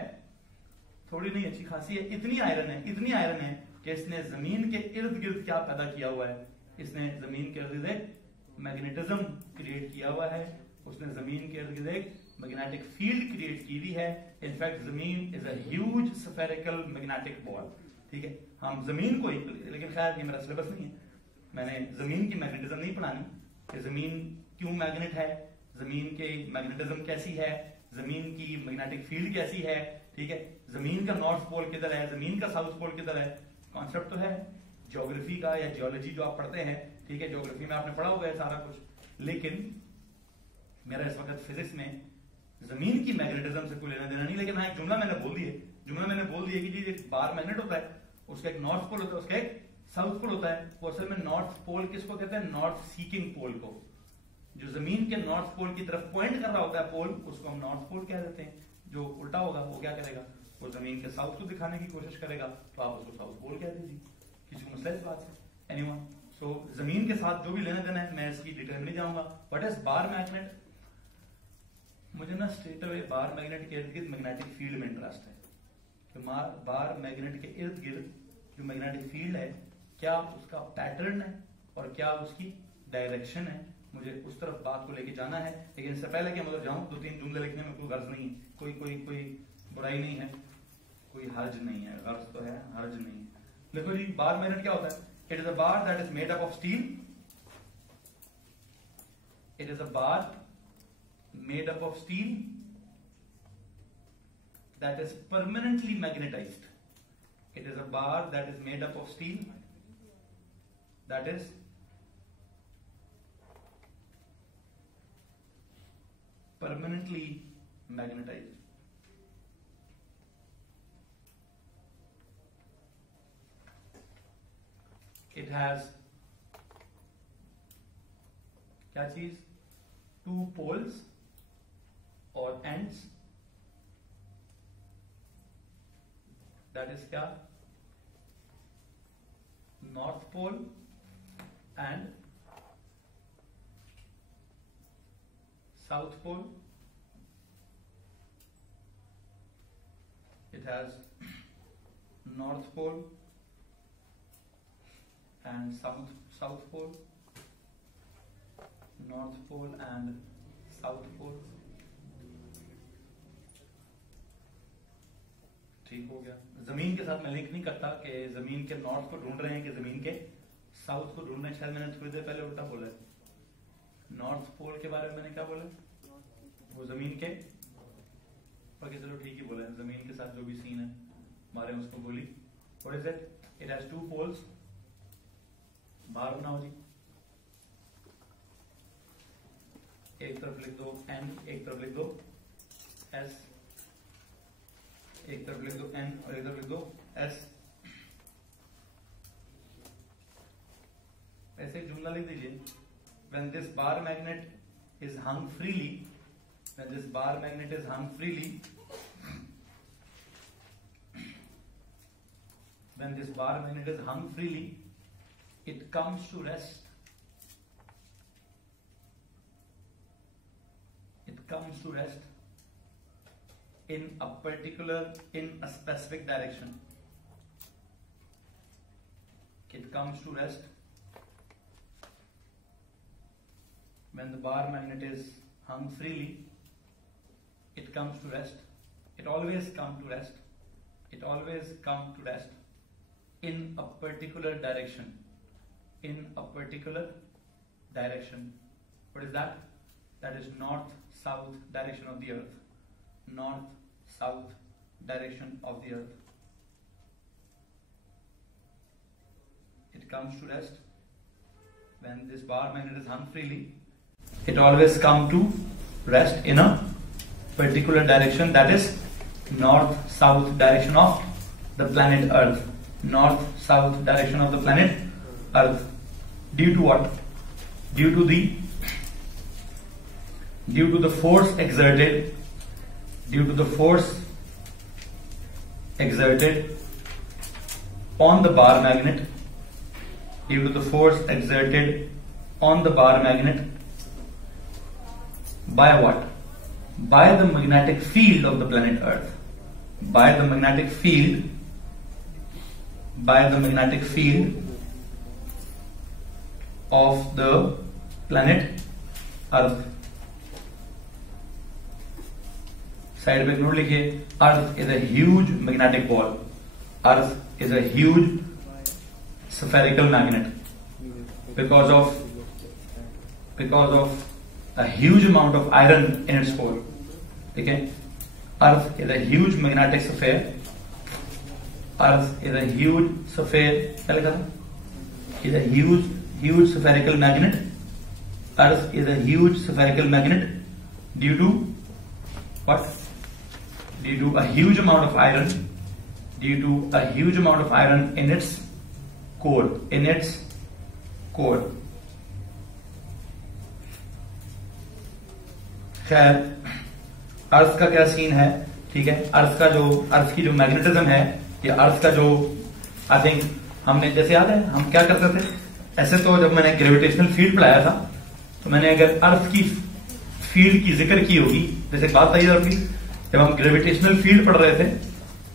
थोड़ी नहीं अच्छी खासी है, इतनी आयरन है कि इसने जमीन के इर्द गिर्द क्या पैदा किया हुआ है, इसने जमीन के इर्द गिर्द एक मैग्नेटिज्म क्रिएट किया हुआ है, उसने जमीन के इर्द गिर्द एक मैग्नेटिक फील्ड क्रिएट की हुई है। इनफैक्ट जमीन is a huge spherical magnetic ball, ठीक है। हम जमीन को ही, लेकिन खैर ये मेरा सिलेबस नहीं है, मैंने जमीन की मैग्नेटिज्म नहीं पढ़ानी कि जमीन क्यों मैग्नेट है, जमीन के मैग्नेटिज्म कैसी है, जमीन की मैग्नेटिक फील्ड कैसी है, ठीक है। जमीन का नॉर्थ पोल किधर है, जमीन का साउथ पोल किधर है, कॉन्सेप्ट तो है ज्योग्राफी का या जियोलॉजी जो आप पढ़ते हैं, ठीक है। ज्योग्राफी में आपने पढ़ा होगा है सारा कुछ, लेकिन मेरा इस वक्त फिजिक्स में जमीन की मैग्नेटिज्म से कोई लेना देना नहीं। लेकिन हाँ, एक जुमला मैंने बोल दिया कि जी एक बार मैग्नेट होता है, उसका एक नॉर्थ पोल होता है, उसका एक साउथ पोल होता है। वो असल में नॉर्थ पोल किसको कहते हैं, नॉर्थ सीकिंग पोल को। जो जमीन के नॉर्थ पोल की तरफ पॉइंट कर रहा होता है पोल, उसको हम नॉर्थ पोल कह देते हैं। जो उल्टा होगा वो क्या करेगा, वो जमीन के साउथ को दिखाने की कोशिश करेगा, तो आप उसको साउथ पोल कह दीजिए। किसी को मसला इस बात से? एनीवन? सो जमीन के साथ जो भी लेना देना है, मैं इसकी डिटेल में नहीं जाऊंगा। What is bar magnet? मुझे ना स्ट्रेट अवे बार मैग्नेट के इर्द गिर्द मैग्नेटिक फील्ड में इंटरेस्ट है कि बार मैग्नेट के इर्द गिर्द जो मैग्नेटिक फील्ड है, क्या उसका पैटर्न है और क्या उसकी डायरेक्शन है। मुझे उस तरफ बात को लेके जाना है। लेकिन इससे पहले कि मैं उधर जाऊं, 2-3 जुमले लिखने में कोई गर्ज नहीं है, कोई बुराई नहीं है, कोई हर्ज नहीं है, गर्ज तो है, हर्ज नहीं है। देखो जी, बार मैग्नेट क्या होता है? It is a bar that is made up of steel, it is a bar made up of steel that is permanently magnetized. It is a bar that is made up of steel that is permanently magnetized. It has क्या चीज? 2 poles or ends. That is क्या? North pole and South pole. It has North pole and South pole. North pole and South pole. ठीक हो गया। जमीन के साथ मैं लिंक नहीं करता कि जमीन के नॉर्थ को ढूंढ रहे हैं कि जमीन के साउथ को ढूंढ रहे हैं। शायद मैंने थोड़ी देर पहले उल्टा बोला है। नॉर्थ पोल के बारे में मैंने क्या बोला? वो जमीन के, ओके चलो ठीक ही बोला है, जमीन के साथ जो भी सीन है हमारे उसको बोली। What is it? It has 2 poles. Bar बनाओ जी, एक तरफ लिख दो एन, एक तरफ लिख दो एस, एक तरफ लिख दो एन और एक तरफ लिख दो एस। ऐसे एक जुमला लिख दीजिए, when this bar magnet is hung freely, when this bar magnet is hung freely, when this bar magnet is hung freely, it comes to rest. It comes to rest in a specific direction. It comes to rest when the bar magnet is hung freely. It comes to rest. It always comes to rest. It always comes to rest in a particular direction. In a particular direction. What is that? That is north-south direction of the earth. North-south direction of the earth. It comes to rest when this bar magnet is hung freely. It always comes to rest in a particular direction, that is north-south direction of the planet Earth. North-south direction of the planet Earth. Due to what? Due to the force exerted. Due to the force exerted on the bar magnet, due to the force exerted on the bar magnet, by what? By the magnetic field of the planet Earth. By the magnetic field of the planet Earth. Side पे note लिखिए, earth is a huge magnetic ball. Earth is a huge spherical magnet because of a huge amount of iron in its core. ठीक है, earth is a huge magnetic sphere. Earth is a huge sphere, क्या लिखा था? Is a huge spherical magnet. Earth is a huge spherical magnet due to what? Due to a huge amount of iron. Due to a huge amount of iron in its core. In its core. खैर, अर्थ का क्या scene है? ठीक है, अर्थ की जो magnetism है, या अर्थ का जो आई थिंक हमने जैसे याद है हम क्या करते थे, ऐसे तो जब मैंने ग्रेविटेशनल फील्ड पढ़ाया था तो मैंने अगर अर्थ की फील्ड की जिक्र की होगी, जैसे बात आई होगी जब हम ग्रेविटेशनल फील्ड पढ़ रहे थे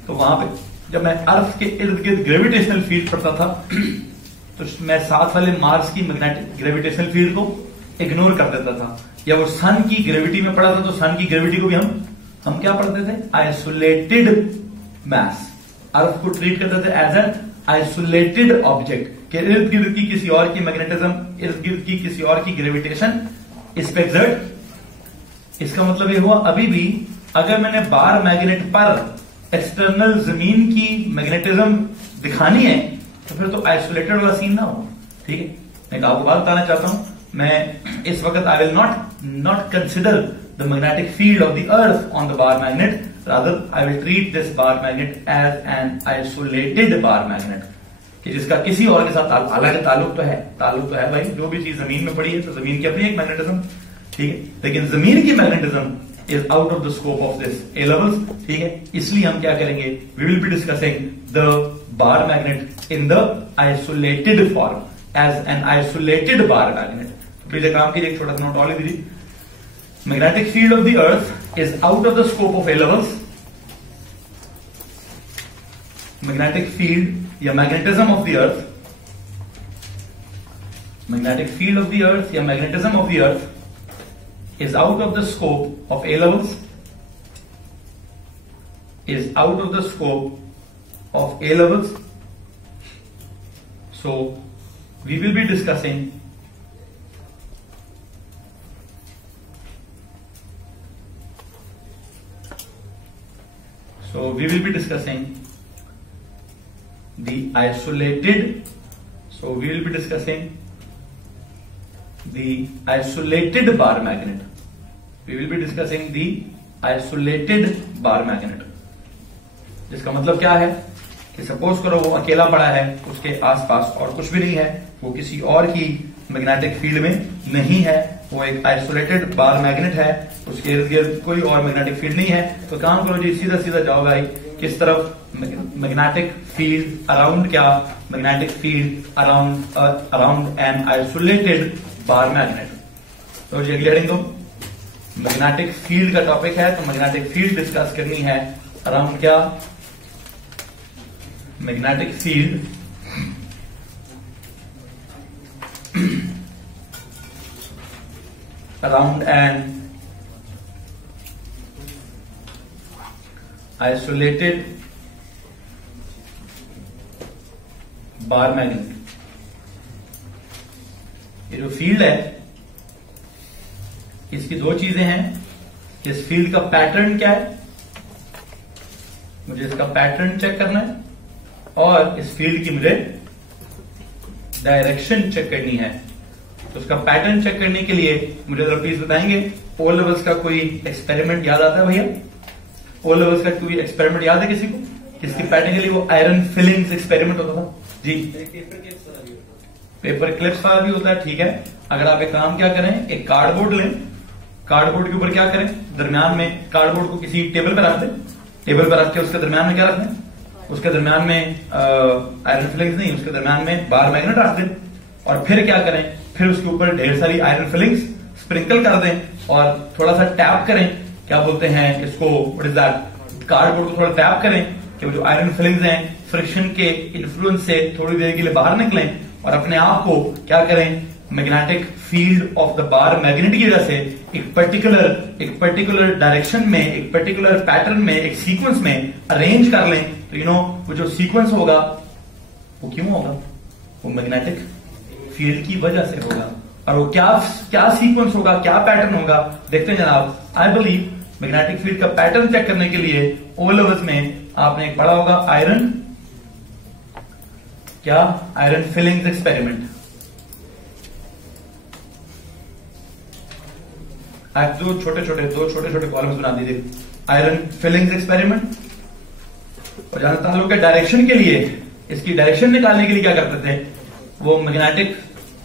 तो वहां पे जब मैं अर्थ के इर्द गिर्द ग्रेविटेशनल फील्ड पढ़ता था तो मैं साथ वाले मार्स की मैग्नेटिक ग्रेविटेशनल फील्ड को इग्नोर कर देता था, या वो सन की ग्रेविटी में पढ़ा था तो सन की ग्रेविटी को भी हम हम क्या पढ़ते थे? आइसोलेटेड मास। अर्थ को ट्रीट करते थे एज एन आइसोलेटेड ऑब्जेक्ट, के इर्द गिर्द की किसी और की मैग्नेटिज्म, इर्द गिर्द की किसी और की ग्रेविटेशन इस पे एक्सर्ट। इसका मतलब ये हुआ अभी भी अगर मैंने बार मैग्नेट पर एक्सटर्नल जमीन की मैग्नेटिज्म दिखानी है तो फिर तो आइसोलेटेड वाला सीन ना हो। ठीक है, मैं आपको बात बताना चाहता हूं, मैं इस वक्त I will not consider the magnetic field of the earth on the bar magnet, rather I will treat this bar magnet as an isolated bar magnet, कि जिसका किसी और के साथ हालांकि ताल्लुक तो है भाई, जो भी चीज जमीन में पड़ी है तो जमीन की अपनी एक मैग्नेटिज्म, ठीक है, लेकिन जमीन की magnetism is out of the scope of this A levels. ठीक है, इसलिए हम क्या करेंगे, we will be discussing the bar magnet in the isolated form as an isolated bar magnet. Please काम कीजिए, एक छोटा सा नोट और लीजिए। Magnetic field of the earth is out of the scope of A levels. Magnetic field या magnetism of the earth, magnetic field of the earth या magnetism of the earth is out of the scope of A levels, is out of the scope of A levels. So we will be discussing the isolated, so we will be discussing the isolated bar magnet. We will be discussing the isolated bar magnet. जिसका मतलब क्या है कि suppose करो वो अकेला पड़ा है, उसके आसपास और कुछ भी नहीं है, वो किसी और की मैग्नेटिक फील्ड में नहीं है, वो एक आइसोलेटेड बार मैग्नेट है, उसके इर्द गिर्द कोई और मैग्नेटिक फील्ड नहीं है। तो काम करो जी, सीधा सीधा जाओ भाई किस तरफ, मैग्नेटिक फील्ड अराउंड क्या, magnetic field around an isolated bar magnet. तो जी अगली हेडिंग दो, मैग्नेटिक फील्ड का टॉपिक है, तो मैग्नेटिक फील्ड डिस्कस करनी है अराउंड क्या, magnetic field around an isolated bar magnet. ये जो फील्ड है इसकी दो चीजें हैं, इस फील्ड का पैटर्न क्या है, मुझे इसका पैटर्न चेक करना है, और इस फील्ड की मुझे डायरेक्शन चेक करनी है। तो उसका पैटर्न चेक करने के लिए मुझे जरा प्लीज बताएंगे, ओ लेवल्स का कोई एक्सपेरिमेंट याद आता है भैया? ओ लेवल्स का कोई एक्सपेरिमेंट याद है किसी को? किसकी पैटर्न के लिए वो आयरन फिलिंग्स एक्सपेरिमेंट होता था जी? पेपर क्लिप्स वाला भी होता है, ठीक है। अगर आप एक काम क्या करें, एक कार्डबोर्ड लें, कार्डबोर्ड के ऊपर क्या करें, दरमियान में कार्डबोर्ड को किसी टेबल पर रख दें, टेबल पर रख के उसके दरमियान में क्या रख दें, उसके दरमियान में आयरन फिलिंग्स नहीं, उसके दरमियान में बार मैग्नेट रख दें, और फिर क्या करें, फिर उसके ऊपर ढेर सारी आयरन फिलिंग्स स्प्रिंकल कर दें और थोड़ा सा टैप करें, क्या बोलते हैं इसको, व्हाट इज दैट, कार्डबोर्ड को थोड़ा टैप करें कि वो जो आयरन फिलिंग्स हैं फ्रिक्शन के इन्फ्लुएंस से थोड़ी देर के लिए बाहर निकलें, और अपने आप को क्या करें, magnetic field of the bar magnet की वजह से एक पर्टिकुलर डायरेक्शन में, एक पर्टिकुलर पैटर्न में, एक सीक्वेंस में अरेंज कर लें। तो यू नो वो जो सीक्वेंस होगा वो क्यों होगा, वो मैग्नेटिक फील्ड की वजह से होगा। और वो क्या सीक्वेंस होगा, क्या पैटर्न होगा, देखते हैं जनाब। आई बिलीव मैग्नेटिक फील्ड का पैटर्न चेक करने के लिए ओ लेवल्स में आपने एक पढ़ा होगा आयरन फिलिंग्स एक्सपेरिमेंट। आप दो छोटे छोटे कॉलम्स बना दीजिए, आयरन फिलिंग्स एक्सपेरिमेंट। और जहां ताल्लुक है डायरेक्शन के लिए, इसकी डायरेक्शन निकालने के लिए क्या करते थे, वो मैग्नेटिक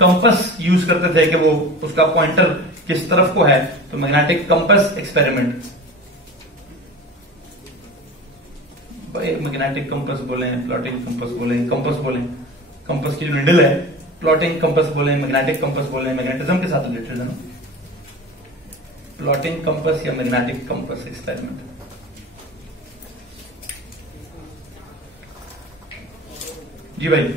कंपस यूज करते थे कि वो उसका पॉइंटर किस तरफ को है, तो magnetic compass experiment. Magnetic compass बोले, प्लॉटिंग कंपस बोले, कंपस की जो निडल है, प्लॉटिंग कंपस बोले, मैग्नेटिक कंपस बोले, मैग्नेटिज्म के साथ रिलेटेड है ना, प्लॉटिंग कंपस या मैग्नेटिक कंपस एक्सपेरिमेंट। जी भाई,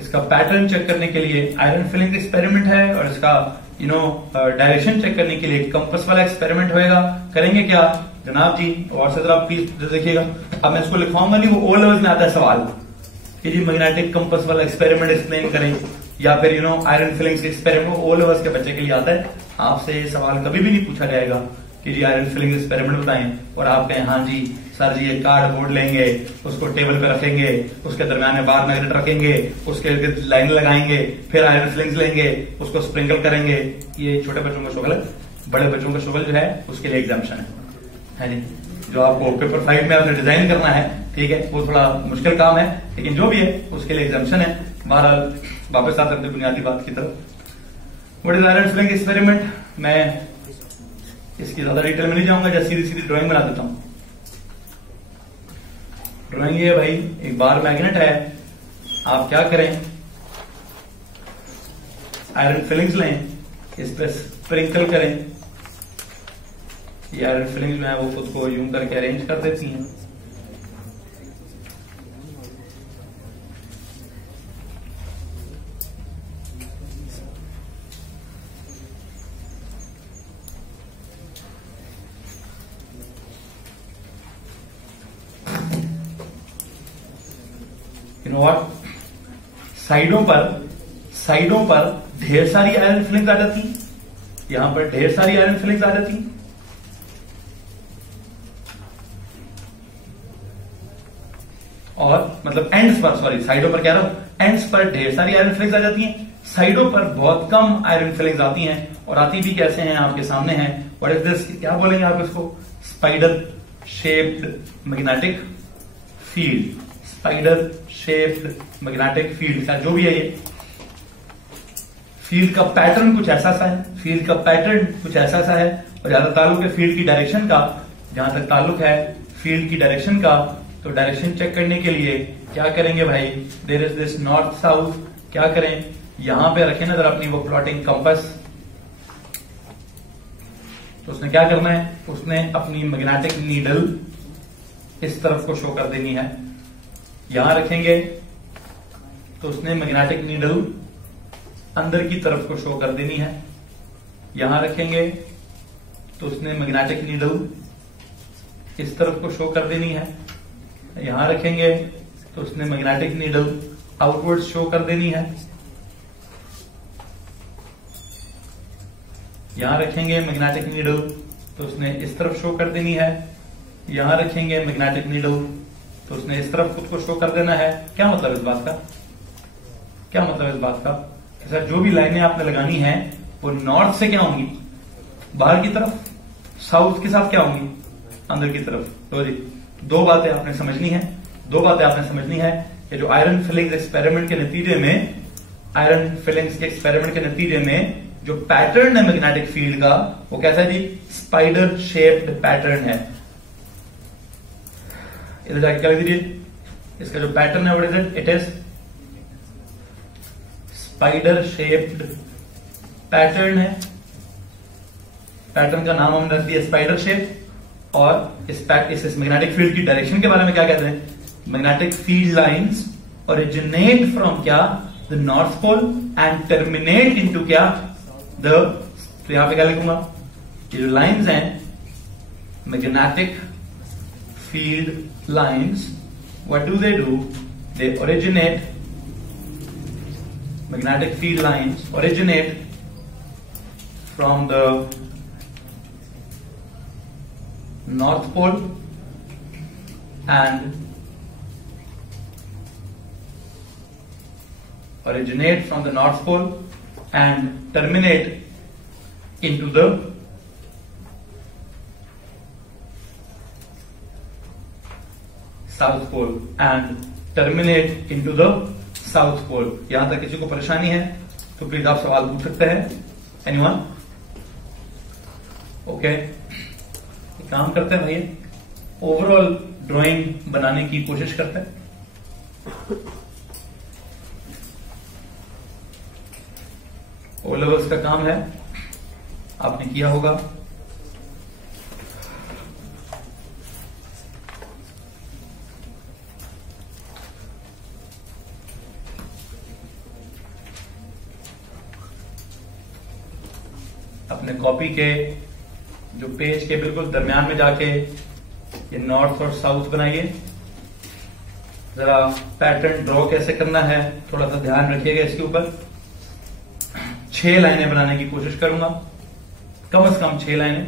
इसका पैटर्न चेक करने के लिए आयरन फिलिंग एक्सपेरिमेंट है, और इसका डायरेक्शन चेक करने के लिए कंपास वाला एक्सपेरिमेंट होएगा। करेंगे क्या जनाब जी, और से जरा प्लीज देखिएगा। अब मैं इसको लिखवाऊंगा नहीं, वो ओ लेवल में आता है सवाल कि जी मैग्नेटिक कंपास वाला एक्सपेरिमेंट एक्सप्लेन करें, या फिर iron filings experiment, O levels के बच्चे के लिए आता है। आपसे सवाल कभी भी नहीं पूछा जाएगा कि जी आयरन फिलिंग एक्सपेरिमेंट बताएं और आप कहें हाँ जी सर जी, ये कार्ड बोर्ड लेंगे, उसको टेबल पे रखेंगे, उसके दरम्यान में बार मैग्नेट रखेंगे, उसके लाइन लगाएंगे, फिर आयरन फिलिंग्स लेंगे, उसको स्प्रिंकल करेंगे। ये छोटे बच्चों का शोगल है, बड़े बच्चों का शोगल जो है उसके लिए एग्जाम्पशन है जी। जो आपको पेपर 5 में आपने डिजाइन करना है, ठीक है, वो थोड़ा मुश्किल काम है, लेकिन जो भी है उसके लिए एग्जाम्पशन है। बहरहाल वापस आते हैं बुनियादी बात की तरफ। What is iron filling experiment? मैं इसकी ज्यादा डिटेल में नहीं जाऊंगा, जैसे सीधी सीधी ड्राइंग बना देता हूं। ड्राइंग ये है भाई, एक बार मैग्नेट है, आप क्या करें, आयरन फिलिंग्स लें, इस पर स्प्रिंकल करें। ये आयरन फिलिंग्स जो है वो खुद को यूं करके अरेंज कर देती हैं। साइडों पर ढेर सारी आयरन फिलिंग्स आ जाती हैं, यहां पर ढेर सारी आयरन फिलिंग्स आ जाती हैं, और मतलब एंड्स पर, सॉरी साइडों पर कह रहा हूं, एंड्स पर ढेर सारी आयरन फिलिंग्स आ जाती हैं, साइडों पर बहुत कम आयरन फिलिंग्स आती हैं। और आती भी कैसे हैं, आपके सामने है। व्हाट इज दिस, क्या बोलेंगे आप इसको? Spider shaped magnetic field, spider shaped magnetic field का जो भी है, ये फील्ड का पैटर्न कुछ ऐसा सा है, फील्ड का पैटर्न कुछ ऐसा सा है। और ज्यादा ताल्लुक है फील्ड की डायरेक्शन का, जहां तक ताल्लुक है फील्ड की डायरेक्शन का, तो डायरेक्शन चेक करने के लिए क्या करेंगे भाई, there is this north south, क्या करें, यहां पे रखें ना जरा अपनी वो प्लॉटिंग कंपास। तो उसने क्या करना है, उसने अपनी मैग्नेटिक नीडल इस तरफ को शो कर देनी है। यहां रखेंगे तो उसने मैग्नेटिक नीडल अंदर की तरफ को शो कर देनी है। यहां रखेंगे तो उसने मैग्नेटिक नीडल इस तरफ को शो कर देनी है। यहां रखेंगे तो उसने मैग्नेटिक नीडल आउटवर्ड शो कर देनी है। यहां रखेंगे मैग्नेटिक नीडल तो उसने इस तरफ शो कर देनी है। यहां रखेंगे मैग्नेटिक नीडल तो उसने इस तरफ खुद को शो कर देना है। क्या मतलब इस बात का, क्या मतलब इस बात का कि सर जो भी लाइनें आपने लगानी है वो नॉर्थ से क्या होंगी, बाहर की तरफ, साउथ के साथ क्या होंगी, अंदर की तरफ। तो जी दो बातें आपने समझनी है, दो बातें आपने समझनी है कि जो आयरन फिलिंग्स एक्सपेरिमेंट के नतीजे में, आयरन फिलिंग्स के एक्सपेरिमेंट के नतीजे में जो पैटर्न है मैग्नेटिक फील्ड का, वो कैसा है जी, स्पाइडर शेप्ड पैटर्न है। इधर जाके क्या लिख दीजिए, इसका जो पैटर्न है what is it, it is spider shaped pattern है। पैटर्न का नाम हमने रख दिया स्पाइडर शेप। और इस मैग्नेटिक फील्ड की डायरेक्शन के बारे में क्या कहते हैं, magnetic field lines originate from क्या, the north pole and terminate into क्या, द, तो यहां पे क्या लिखूंगा, ये जो लाइंस हैं magnetic field lines, what do they do, they originate, magnetic field lines originate from the north pole and originate from the north pole and terminate into the south pole and terminate into the south pole. यहां तक किसी को परेशानी है तो please आप सवाल पूछ सकते हैं। एनीवन? ओके, काम करते हैं भाई, ओवरऑल ड्राइंग बनाने की कोशिश करते हैं। ओ लेवल्स का काम है, आपने किया होगा। कॉपी के जो पेज के बिल्कुल दरमियान में जाके ये नॉर्थ और साउथ बनाइए। जरा पैटर्न ड्रॉ कैसे करना है थोड़ा सा ध्यान रखिएगा इसके ऊपर। 6 लाइनें बनाने की कोशिश करूंगा, कम से कम 6 लाइनें।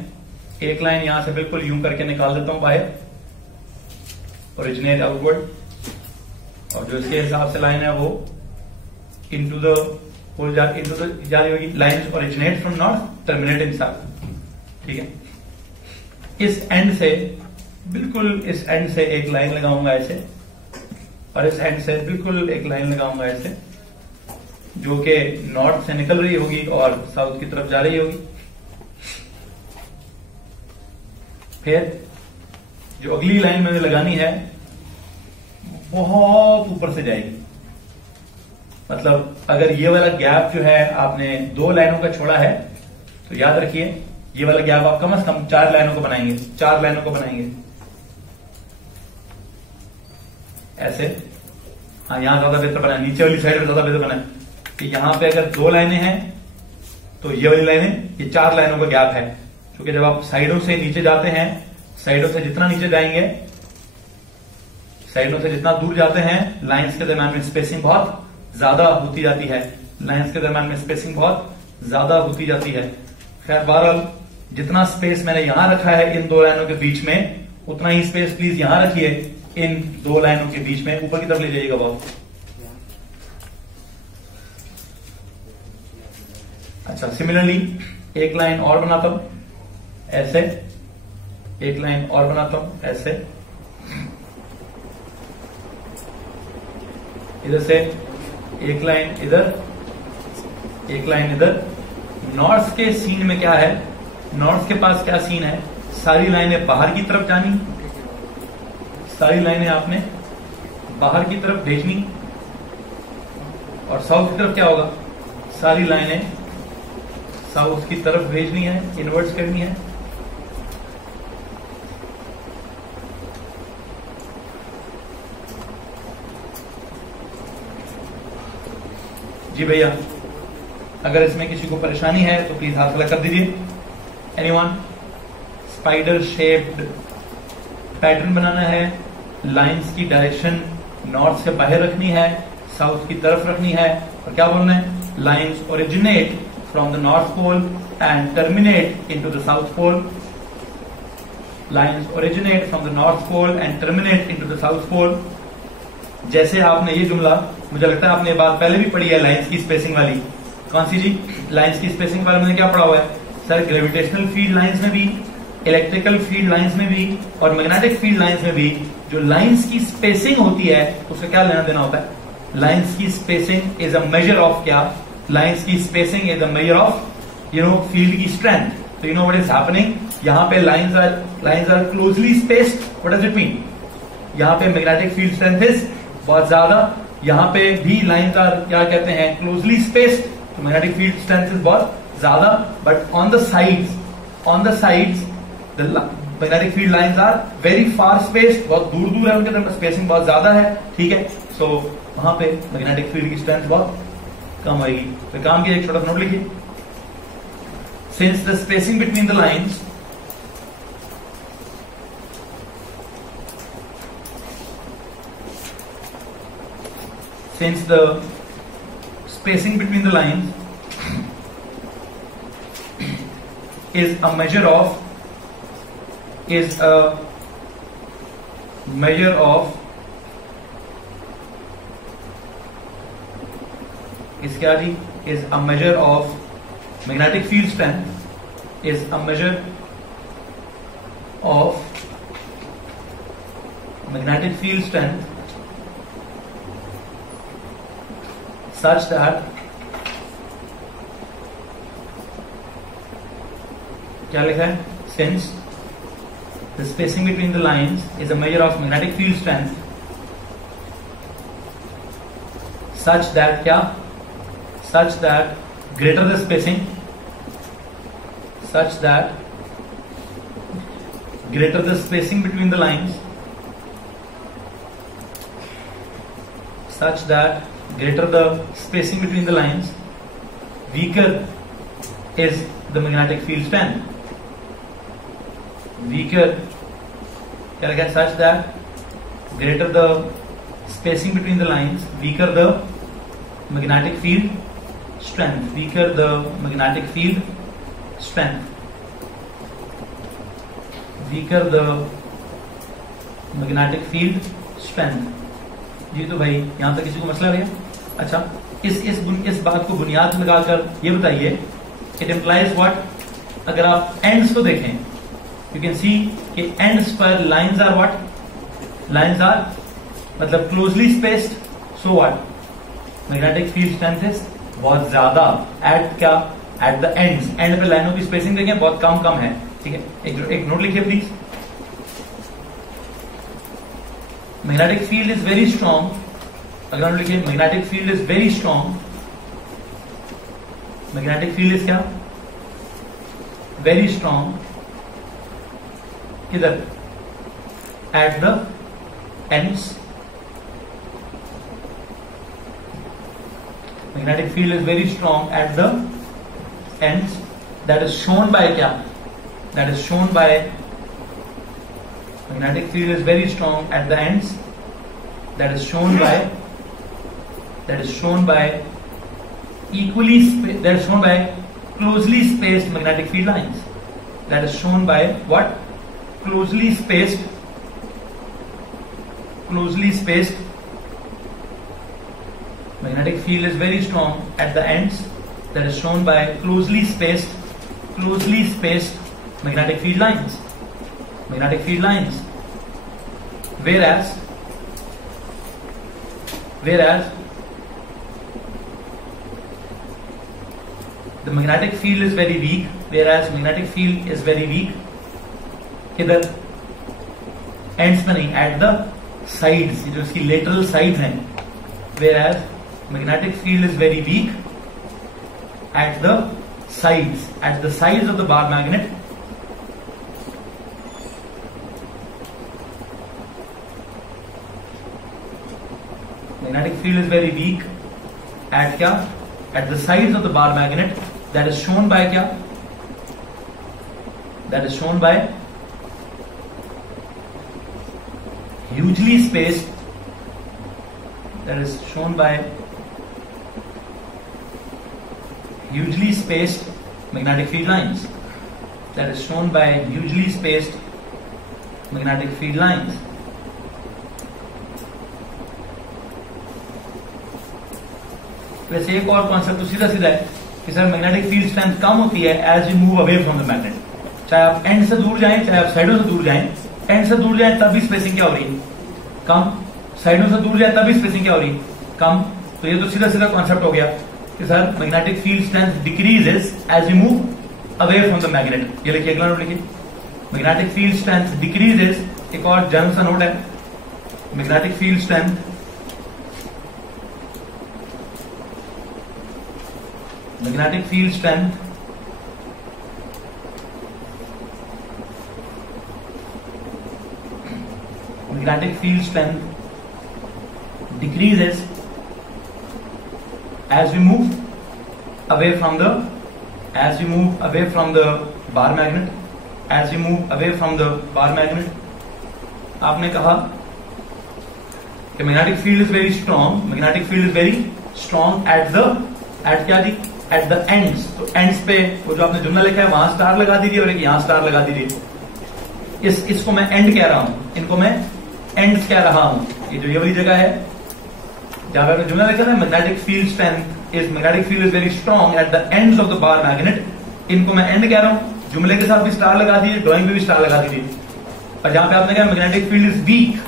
एक लाइन यहां से बिल्कुल यूं करके निकाल देता हूं बाहर, ओरिजिनेट आउटवर्ड, और जो इसके हिसाब से लाइन है वो इनटू द होल जारी होगी। Lines originate from north, terminate in south. ठीक है, इस एंड से बिल्कुल इस एंड से एक लाइन लगाऊंगा ऐसे, और इस एंड से बिल्कुल एक लाइन लगाऊंगा ऐसे, जो कि नॉर्थ से निकल रही होगी और साउथ की तरफ जा रही होगी। फिर जो अगली लाइन मैंने लगानी है बहुत ऊपर से जाएगी। मतलब अगर ये वाला गैप जो है आपने 2 लाइनों का छोड़ा है तो याद रखिए ये वाला गैप आप कम से कम 4 लाइनों को बनाएंगे, 4 लाइनों को बनाएंगे ऐसे। हाँ, यहां ज्यादा बेहतर बना, नीचे वाली साइड में ज्यादा बेहतर बना कि यहां पे अगर 2 लाइनें हैं तो ये वाली लाइनें, ये 4 लाइनों का गैप है। क्योंकि जब आप साइडों से नीचे जाते हैं, साइडों से जितना नीचे जाएंगे, साइडों से जितना दूर जाते हैं, लाइंस के दरम्यान में स्पेसिंग बहुत ज्यादा होती जाती है। लाइंस के दरम्यान में स्पेसिंग बहुत ज्यादा होती जाती है। खैर बहरहाल जितना स्पेस मैंने यहां रखा है इन 2 लाइनों के बीच में, उतना ही स्पेस प्लीज यहां रखिए इन 2 लाइनों के बीच में। ऊपर की तरफ ले जाइएगा बहुत। अच्छा, सिमिलरली एक लाइन और बनाता हूं ऐसे, एक लाइन और बनाता हूं ऐसे, इधर से एक लाइन इधर, एक लाइन इधर। नॉर्थ के सीन में क्या है, नॉर्थ के पास क्या सीन है, सारी लाइनें बाहर की तरफ जानी, सारी लाइनें आपने बाहर की तरफ भेजनी। और साउथ की तरफ क्या होगा, सारी लाइनें साउथ की तरफ भेजनी है, इनवर्ट्स करनी है। जी भैया, अगर इसमें किसी को परेशानी है तो प्लीज हाथ खड़ा कर दीजिए। एनीवन? स्पाइडर शेप्ड पैटर्न बनाना है, लाइंस की डायरेक्शन नॉर्थ से बाहर रखनी है, साउथ की तरफ रखनी है, और क्या बोलना है, lines originate from the north pole and terminate into the south pole. Lines originate from the north pole and terminate into the south pole. जैसे आपने ये जुमला, मुझे लगता है आपने ये बात पहले भी पढ़ी है, लाइंस की स्पेसिंग वाली। कौन सी जी? लाइंस की स्पेसिंग वाले मैंने क्या पढ़ा हुआ है सर? ग्रेविटेशनल फील्ड लाइंस में भी, इलेक्ट्रिकल फील्ड लाइंस में भी, और मैग्नेटिक फील्ड लाइंस में भी जो लाइंस की स्पेसिंग होती है उसका क्या लेना देना होता है? लाइंस की spacing is a measure of क्या? लाइंस की spacing is a measure of field की स्ट्रेंथ। तो व्हाट इज हैपनिंग, यहाँ पे lines are closely spaced. What does it mean? यहाँ पे मैग्नेटिक फील्ड स्ट्रेंथ इज बहुत ज्यादा, यहाँ पे भी लाइंस आर क्या कहते हैं, क्लोजली स्पेस्ड, तो मैग्नेटिक फील्ड स्ट्रेंथ इज बहुत ज्यादा। But on the sides the magnetic field lines are very far spaced, बहुत दूर दूर है उनके तरफ, स्पेसिंग बहुत ज्यादा है। ठीक है, सो वहां पे मैग्नेटिक फील्ड की स्ट्रेंथ बहुत कम आएगी। तो काम किया, एक छोटा सा नोट लिखिए। Since the spacing between the lines between the lines is a measure of is a measure of is क्या जी? is a measure of magnetic field strength, is a measure of magnetic field strength such that क्या लिखा है? Since the spacing between the lines is a measure of magnetic field strength such that क्या? Such that greater the spacing, such that greater the spacing between the lines, such that greater the spacing between the lines, weaker is the magnetic field strength. Weaker, क्या लिखा है, such that greater the spacing between the lines, weaker the magnetic field strength. Weaker the magnetic field strength. Weaker the magnetic field strength. जी तो भाई यहां तक किसी को मसला भैया? अच्छा, इस बात को बुनियाद में लगाकर ये बताइए, इट इम्प्लाइज व्हाट? अगर आप एंड्स को देखें, यू कैन सी कि एंड्स पर lines are what? Lines are मतलब closely spaced. So what? Magnetic field strength is बहुत ज्यादा एट क्या? Eight the ends. एंड पे लाइनों की स्पेसिंग देखें बहुत कम है. ठीक है, एक नोट लिखिए please. Magnetic field is very strong. अगर हम लिखिए magnetic field is very strong. Magnetic field is क्या? Very strong. किधर? At the ends. Magnetic field is very strong at the ends. That is shown by क्या? That is shown by magnetic field is very strong at the ends. That is shown by closely spaced magnetic field lines. That is shown by what? Closely spaced magnetic field is very strong at the ends. That is shown by closely spaced magnetic field lines. Whereas the magnetic field is very weak. किधर? Ends पे नहीं, at the sides, जो इसकी lateral sides हैं. Whereas magnetic field is very weak at the sides of the bar magnet. Magnetic field is very weak at क्या? At the sides of the bar magnet. That is shown by क्या? That is shown by hugely spaced. That is shown by hugely spaced magnetic field lines. That is shown by hugely spaced magnetic field lines. वैसे एक और concept तो सीधा है कि sir magnetic field strength कम होती है as you move away from the magnet. चाहे आप एंड से दूर जाएं, चाहे आप साइडों से दूर जाएं. एंड से दूर जाएं तब भी स्पेसिंग क्या हो रही है? कम. साइडों से दूर जाए तब भी स्पेसिंग क्या हो रही है? कम. तो ये तो सीधा कॉन्सेप्ट हो गया कि sir magnetic field strength decreases as you move away from the magnet. ये लिखिए, अगला नोट लिखिए. Magnetic field strength decreases. एक और जनरल सा नोट है, magnetic field strength magnetic field strength decreases as we move away from the bar magnet. आपने कहा कि magnetic field is very strong at क्या जी? At the ends. तो एंड्स पे वो जो आपने जुमला लिखा है वहां स्टार लगा दीजिए और एक यहां स्टार लगा दीजिए. इसको मैं एंड कह रहा हूं, इनको मैं एंड्स कह रहा हूं. ये वाली जगह है जहां पर जुमला लिखा है magnetic field is very strong at the ends of the bar magnet. इनको मैं एंड कह रहा हूं. जुमले के साथ भी स्टार लगा दीजिए, ड्राइंग में भी स्टार लगा दीजिए. और जहां पे आपने कहा मैग्नेटिक फील्ड इज वीक,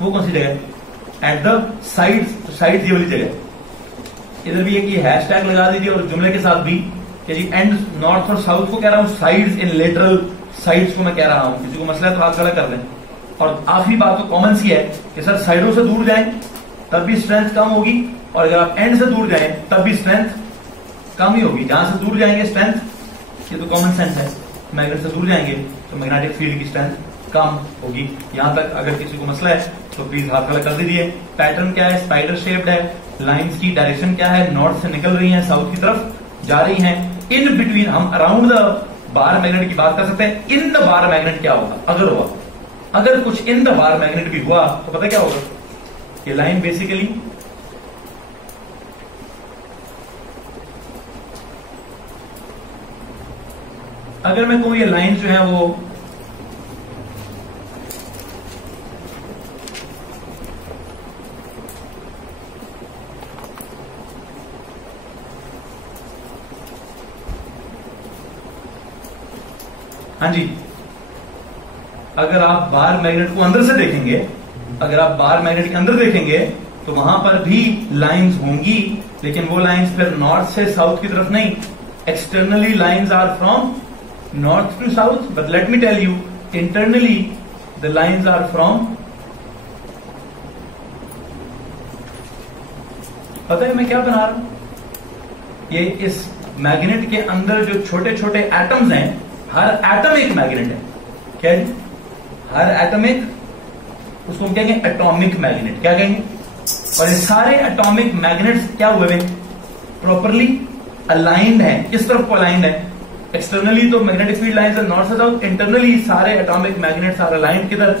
वो कौन सी जगह? At the sides. तो साइड्स ये वाली जगह. इधर भी एक ये हैशटैग लगा दीजिए और जुमले के साथ भी कि जी एंड नॉर्थ और साउथ को कह रहा हूं, साइड्स इन लेटरल साइड्स को मैं कह रहा हूं. किसी को मसला है तो हाथ खड़ा कर दें. और आखिरी बात तो कॉमन सी है कि सर साइडों से दूर जाएं तब भी स्ट्रेंथ कम होगी, और अगर आप एंड से दूर जाएं तब भी स्ट्रेंथ कम ही होगी. जहां से दूर जाएंगे स्ट्रेंथ, ये तो कॉमन सेंस है, मैग्नेट से दूर जाएंगे तो मैग्नेटिक फील्ड की स्ट्रेंथ कम होगी. यहां तक अगर किसी को मसला है तो प्लीज हाथ खड़ा कर दीजिए. पैटर्न क्या है? स्पाइडर शेप्ड है. लाइंस की डायरेक्शन क्या है? नॉर्थ से निकल रही हैं, साउथ की तरफ जा रही हैं. इन बिटवीन, हम अराउंड द बार मैग्नेट की बात कर सकते हैं। इन द बार मैग्नेट क्या होगा, अगर हुआ, अगर कुछ इन द बार मैग्नेट भी हुआ तो पता क्या होगा, ये लाइन बेसिकली अगर मैं कहूं ये लाइन जो है वो हाँ जी, अगर आप बार मैग्नेट को अंदर से देखेंगे, अगर आप बार मैग्नेट के अंदर देखेंगे तो वहां पर भी लाइंस होंगी, लेकिन वो लाइंस फिर नॉर्थ से साउथ की तरफ नहीं, externally lines are from north to south, but let me tell you internally the lines are from, पता है मैं क्या बना रहा हूं, ये इस मैग्नेट के अंदर जो छोटे छोटे एटम्स हैं, हर एटम एक मैग्नेट है, क्या है, हर एटम एक, उसको हम कहेंगे एटॉमिक मैग्नेट, क्या कहेंगे, और ये सारे एटॉमिक मैग्नेट्स क्या हुए हैं, प्रॉपरली अलाइंड है, किस तरफ को अलाइंड है, एक्सटर्नली तो मैग्नेटिक फील्ड लाइंस है नॉर्थ से साउथ, इंटरनली सारे एटॉमिक मैग्नेट्स आर अलाइंड किधर,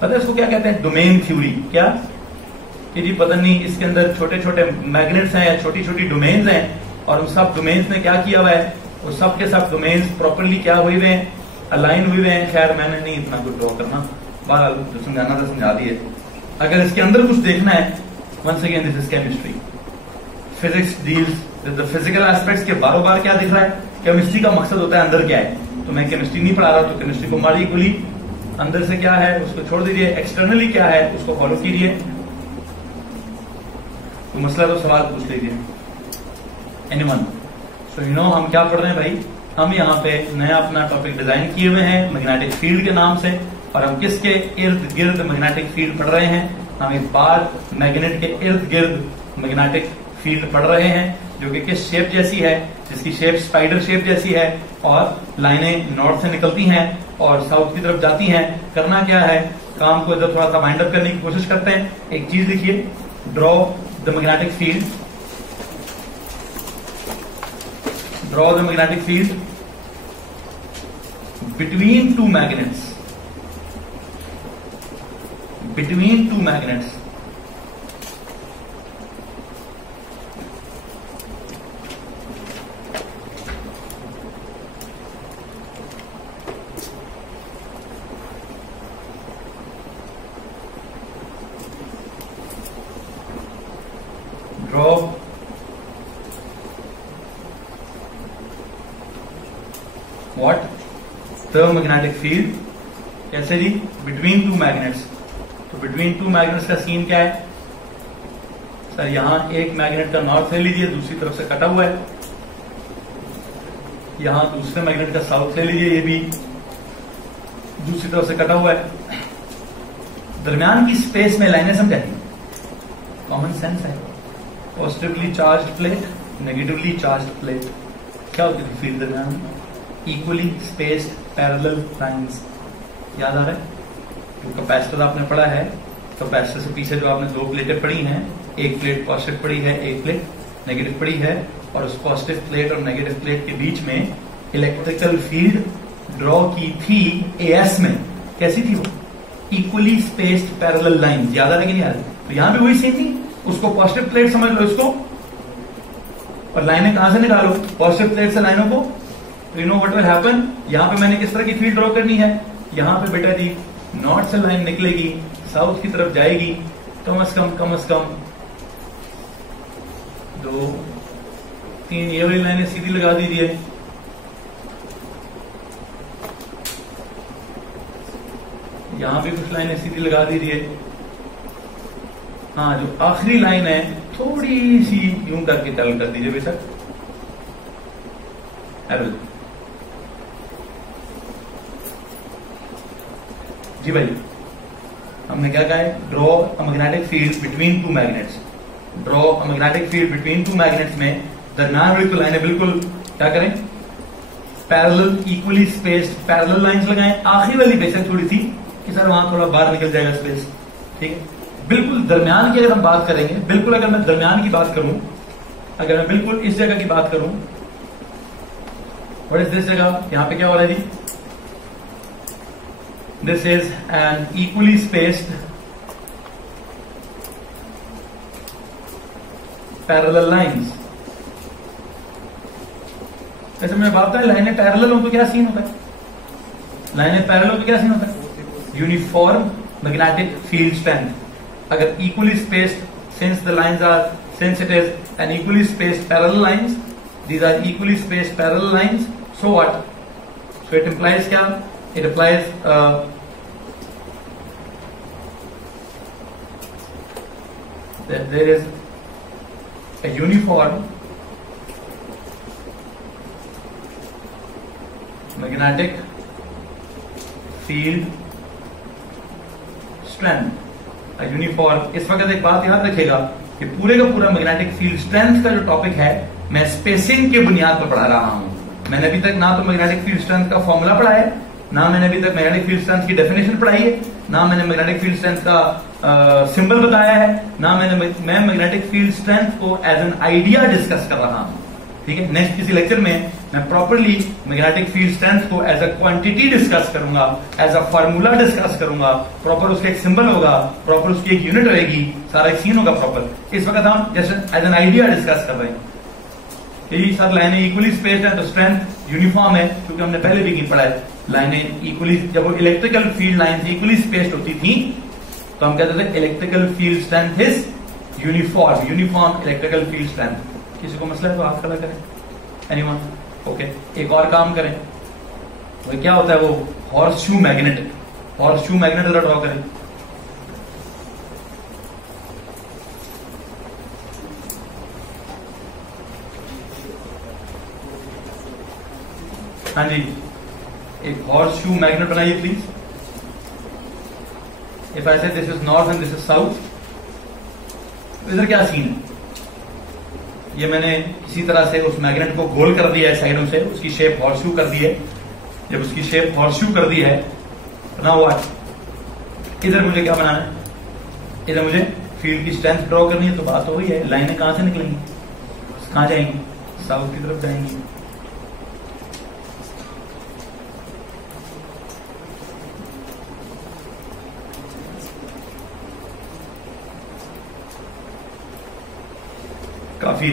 पता है इसको क्या कहते हैं, डोमेन थ्योरी, क्या कि जी पता नहीं इसके अंदर छोटे छोटे मैग्नेट्स हैं या छोटी छोटी डोमेन्स हैं, और उन सब डोमेन्स ने क्या किया हुआ है, वो सब के सब डोमेन्स प्रॉपरली क्या हुए हुए हैं, अलाइन हुए हुए हैं। खैर मैंने नहीं इतना कुछ ड्रॉ करना, बहरहाल जो समझाना था समझा दिए। अगर इसके अंदर कुछ देखना है, once again this is chemistry, physics deals with the physical aspects के बारों बार क्या दिख रहा है, केमिस्ट्री का मकसद होता है अंदर क्या है, तो मैं केमिस्ट्री नहीं पढ़ा रहा, तो केमिस्ट्री को मारिए गोली, अंदर से क्या है उसको छोड़ दीजिए, एक्सटर्नली क्या है उसको फॉलो कीजिए, तो मसला तो सवाल पूछ लीजिए एनीवन। सो यू नो हम क्या पढ़ रहे हैं भाई, हम यहाँ पे नया अपना टॉपिक डिजाइन किए हुए हैं मैग्नेटिक फील्ड के नाम से, और हम किसके इर्द गिर्द मैग्नेटिक फील्ड पढ़ रहे हैं, हम एक बार मैग्नेट के इर्द गिर्द मैग्नेटिक फील्ड पढ़ रहे हैं, जो कि किस शेप जैसी है, जिसकी शेप स्पाइडर शेप जैसी है, और लाइनें नॉर्थ से निकलती हैं और साउथ की तरफ जाती हैं। करना क्या है, काम को इधर थोड़ा सा वाइंड अप करने की कोशिश करते हैं। एक चीज लिखिए, draw the magnetic field, draw the magnetic field between two magnets, between two magnets, draw what, the magnetic field, कैसे जी, between two magnets, तो between two magnets का सीन क्या है सर, यहां एक मैग्नेट का नॉर्थ ले लीजिए, दूसरी तरफ से कटा हुआ है, यहां दूसरे मैग्नेट का साउथ ले लीजिए, ये भी दूसरी तरफ से कटा हुआ है, दरमियान की स्पेस में लाइनें समझाती, कॉमन सेंस है, positively charged plate, negatively charged plate, क्या होती थी फील्ड दरमियान, इक्वली स्पेस्ड पैरेलल लाइंस, याद आ रहा है, जो कैपेसिटर आपने पढ़ा है, कैपेसिटर से पीछे जो आपने दो प्लेटें पढ़ी हैं, एक प्लेट पॉजिटिव पढ़ी है, एक प्लेट नेगेटिव पढ़ी है, और उस पॉजिटिव प्लेट और नेगेटिव प्लेट के बीच में इलेक्ट्रिकल फील्ड ड्रॉ की थी एएस में, कैसी थी वो, इक्वली स्पेस्ड पैरेलल लाइंस, याद आ रहा है कि नहीं आ रहा, तो यहां भी वही सेम थी, उसको पॉजिटिव प्लेट समझ लो इसको, और लाइनें कहां से निकालो, पॉजिटिव प्लेट से लाइनों को, तो you know what will happen, यहां पे मैंने किस तरह की फील्ड ड्रॉ करनी है, यहां पे बेटा जी नॉर्थ से लाइन निकलेगी, साउथ की तरफ जाएगी, कम से कम 2 3 ये वाली लाइनें सीधी लगा दीजिए, यहां भी कुछ लाइनें सीधी लगा दीजिए, हाँ जो आखिरी लाइन है थोड़ी सी यूं करके चल कर दीजिए बेशक, जी भाई हमने क्या कहा है, draw a magnetic field between two magnets, draw a magnetic field between two magnets में दरमियान वाली तो लाइनें बिल्कुल क्या करें, parallel equally spaced parallel lines लगाएं, आखिरी वाली बेशक थोड़ी सी कि सर वहां थोड़ा बाहर निकल जाएगा स्पेस, ठीक है, बिल्कुल दरमियान की अगर हम बात करेंगे, बिल्कुल अगर मैं दरमियान की बात करूं अगर मैं बिल्कुल इस जगह की बात करूं, व्हाट इज दिस जगह, यहां पे क्या हो रहा है जी, this is an equally spaced parallel lines. ऐसे मुझे बात है, लाइनें पैरेलल हो तो क्या सीन होता है, लाइनें पैरेलल हो तो क्या सीन होता है, यूनिफॉर्म मैग्नेटिक फील्ड स्ट्रेंथ। अगर equally spaced, since the lines are, since it is an equally spaced parallel lines, these are equally spaced parallel lines, so what, so it implies kya, it implies that there is a uniform magnetic field strength, uniform. इस वक्त एक बात याद रखिएगा कि पूरे का पूरा मैग्नेटिक फील्ड स्ट्रेंथ का जो टॉपिक है, मैं स्पेसिंग के बुनियाद पर पढ़ा रहा हूं। मैंने अभी तक ना तो मैग्नेटिक फील्ड स्ट्रेंथ का फॉर्मूला पढ़ा है, ना मैंने अभी तक मैग्नेटिक फील्ड स्ट्रेंथ की डेफिनेशन पढ़ाई है, ना मैंने मैग्नेटिक फील्ड स्ट्रेंथ का सिंबल बताया है, ना मैं मैग्नेटिक फील्ड स्ट्रेंथ को एज एन आइडिया डिस्कस कर रहा हूं। ठीक है, नेक्स्ट किसी लेक्चर में मैं प्रॉपरली मैग्नेटिक फील्ड स्ट्रेंथ को एज अ क्वांटिटी डिस्कस करूंगा, एज अ फार्मूला डिस्कस करूंगा, प्रॉपर उसका एक सिंबल होगा, प्रॉपर उसकी एक यूनिट रहेगी, सारा एक सीन होगा प्रॉपर। इस वक्त हम just as an idea discuss कर रहे हैं। यही सब लाइनें इक्वली स्पेस्ड है तो स्ट्रेंथ यूनिफॉर्म है, क्योंकि हमने पहले भी पढ़ा है, लाइनें इक्वली, जब वो electrical field line equally spaced होती थी तो हम कहते थे electrical field strength is uniform, uniform electrical field strength. किसी को मसला है तो हाथ खड़ा करें, एनीवन, ओके। एक और काम करें, वो क्या होता है, वो horse shoe magnet, horse shoe magnet जरा ड्रॉ करें। हाँ जी, एक हॉर्स शू मैग्नेट बनाइए प्लीज। इफ आई से this is north and this is south, इधर क्या सीन है, ये मैंने इसी तरह से उस मैग्नेट को गोल कर दिया है साइडों से, उसकी शेप हॉर्सशू कर दी है। जब उसकी शेप हॉर्सशू कर दी है, नाउ व्हाट, इधर मुझे क्या बनाना है, इधर मुझे फील्ड की स्ट्रेंथ ड्रॉ करनी है। तो बात हो गई है, लाइनें कहां से निकलेंगी, कहां जाएंगी, साउथ की तरफ जाएंगी। काफी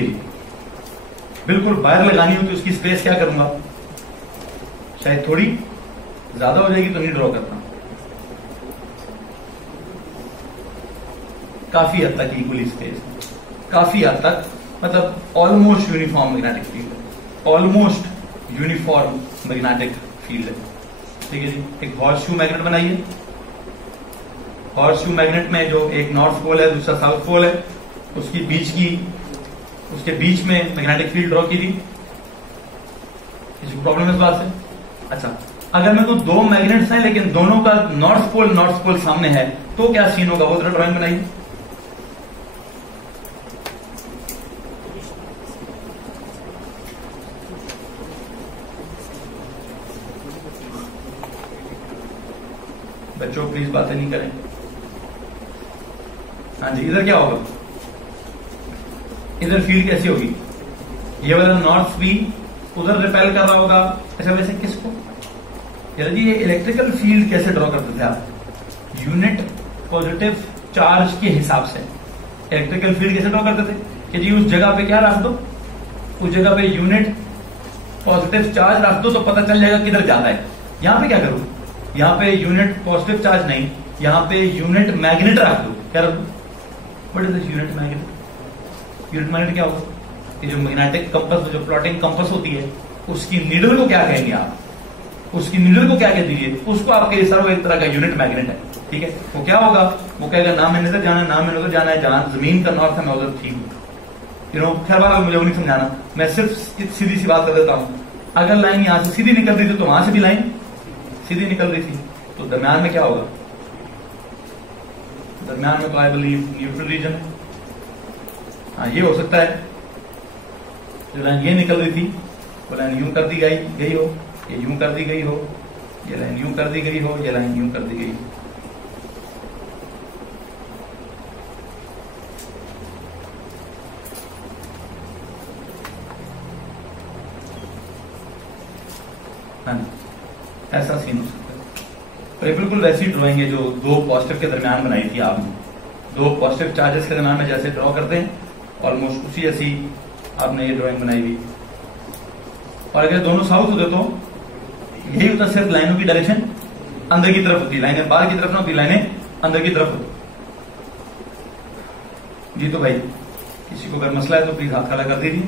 बिल्कुल बाहर लगानी हो तो उसकी स्पेस क्या करूंगा, शायद थोड़ी ज्यादा हो जाएगी तो नहीं ड्रॉ करता, काफी हद तक इक्वली स्पेस, काफी हद तक, मतलब almost uniform magnetic field, almost uniform magnetic field है। ठीक है जी, एक हॉर्स शू मैग्नेट बनाइए। हॉर्स शू मैग्नेट में जो एक नॉर्थ पोल है दूसरा साउथ पोल है, उसके बीच में मैग्नेटिक फील्ड ड्रॉ की थी। किसी प्रॉब्लम है इस बात से? अच्छा, अगर मैं तो दो मैग्नेट्स हैं लेकिन दोनों का नॉर्थ पोल सामने है तो क्या सीन होगा, वो ड्राइंग बनाइए। बच्चों प्लीज बातें नहीं करें। हाँ जी, इधर क्या होगा, इधर फील्ड कैसी होगी, ये वाला नॉर्थ भी उधर रिपेल कर रहा होगा। अच्छा, वैसे किसको, जी ये इलेक्ट्रिकल फील्ड कैसे ड्रॉ करते थे आप, यूनिट पॉजिटिव चार्ज के हिसाब से इलेक्ट्रिकल फील्ड कैसे ड्रॉ करते थे कि जी उस जगह पे क्या रख दो, उस जगह पे यूनिट पॉजिटिव चार्ज रख दो तो पता चल जाएगा किधर जाता है। यहां पे क्या करूं, यहां पे यूनिट पॉजिटिव चार्ज नहीं, यहां पे यूनिट मैग्नेट रख दो। क्या रख दो, what is this unit magnet, unit magnet क्या होगा, ये जो मैग्नेटिक कंपस, जो प्लॉटिंग कंपस होती है, उसकी नीडल को क्या कहेंगे आप, उसकी नीडल को क्या कह दीजिए, उसको आप कह सर वो एक तरह का यूनिट मैग्नेट है। ठीक है, वो क्या होगा, वो कहेगा ना मैंने इधर जाना है, ना मैंने उधर जाना है, जहां जमीन का नॉर्थ है मैं उधर ठीक हूँ। यू नो, खैर बात मुझे वो नहीं समझाना, मैं सिर्फ सीधी सी बात कर देता हूँ। अगर लाइन यहां से सीधी निकल रही थी तो वहां से भी लाइन सीधी निकल रही थी, तो दरम्यान में क्या होगा, दरम्यान में तो आई बिलीव न्यूट्रल रीजन है। हाँ, ये हो सकता है जो लाइन ये निकल रही थी वो लाइन यूं कर दी गई हो, ये यूं कर दी गई हो, ये लाइन यूं कर दी गई हो, ये लाइन यूं कर दी गई हो। हाँ जी, ऐसा सीन हो सकता है। तो ये बिल्कुल वैसी ड्राइंग है जो दो पॉजिटिव के दरमियान बनाई थी आपने। दो पॉजिटिव चार्जेस के दरमियान में जैसे ड्रॉ करते हैं, ऑलमोस्ट उसी जैसी आपने ये ड्राइंग बनाई हुई। और अगर दोनों साउथ होते तो यही होता, सिर्फ लाइनों की डायरेक्शन अंदर की तरफ होती, लाइनें बाहर की तरफ ना होती, लाइनें अंदर की तरफ होती। जी तो भाई किसी को अगर मसला है तो प्लीज हाथ खड़ा कर दीजिए,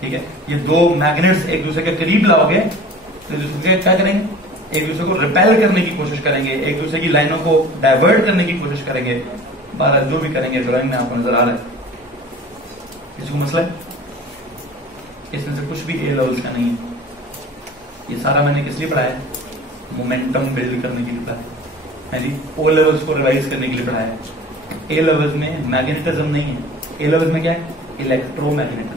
ठीक है। ये दो मैग्नेट्स एक दूसरे के करीब लाओगे तो एक दूसरे के क्या करेंगे, एक दूसरे को रिपेल करने की कोशिश करेंगे, एक दूसरे की लाइनों को डाइवर्ट करने की कोशिश करेंगे। बाहर जो भी करेंगे ड्राइंग में आपको नजर आ रहा है। किसी को मसला है? इसमें से कुछ भी ए लेवल्स का नहीं है। ये सारा मैंने किस लिए पढ़ाया है? मोमेंटम बिल्ड करने के लिए पढ़ाया है जी। ओ लेवल्स को रिवाइज करने के लिए पढ़ाया है। ए लेवल्स में मैग्नेटिज्म नहीं है, ए लेवल्स में क्या है? इलेक्ट्रोमैग्नेटिज्म।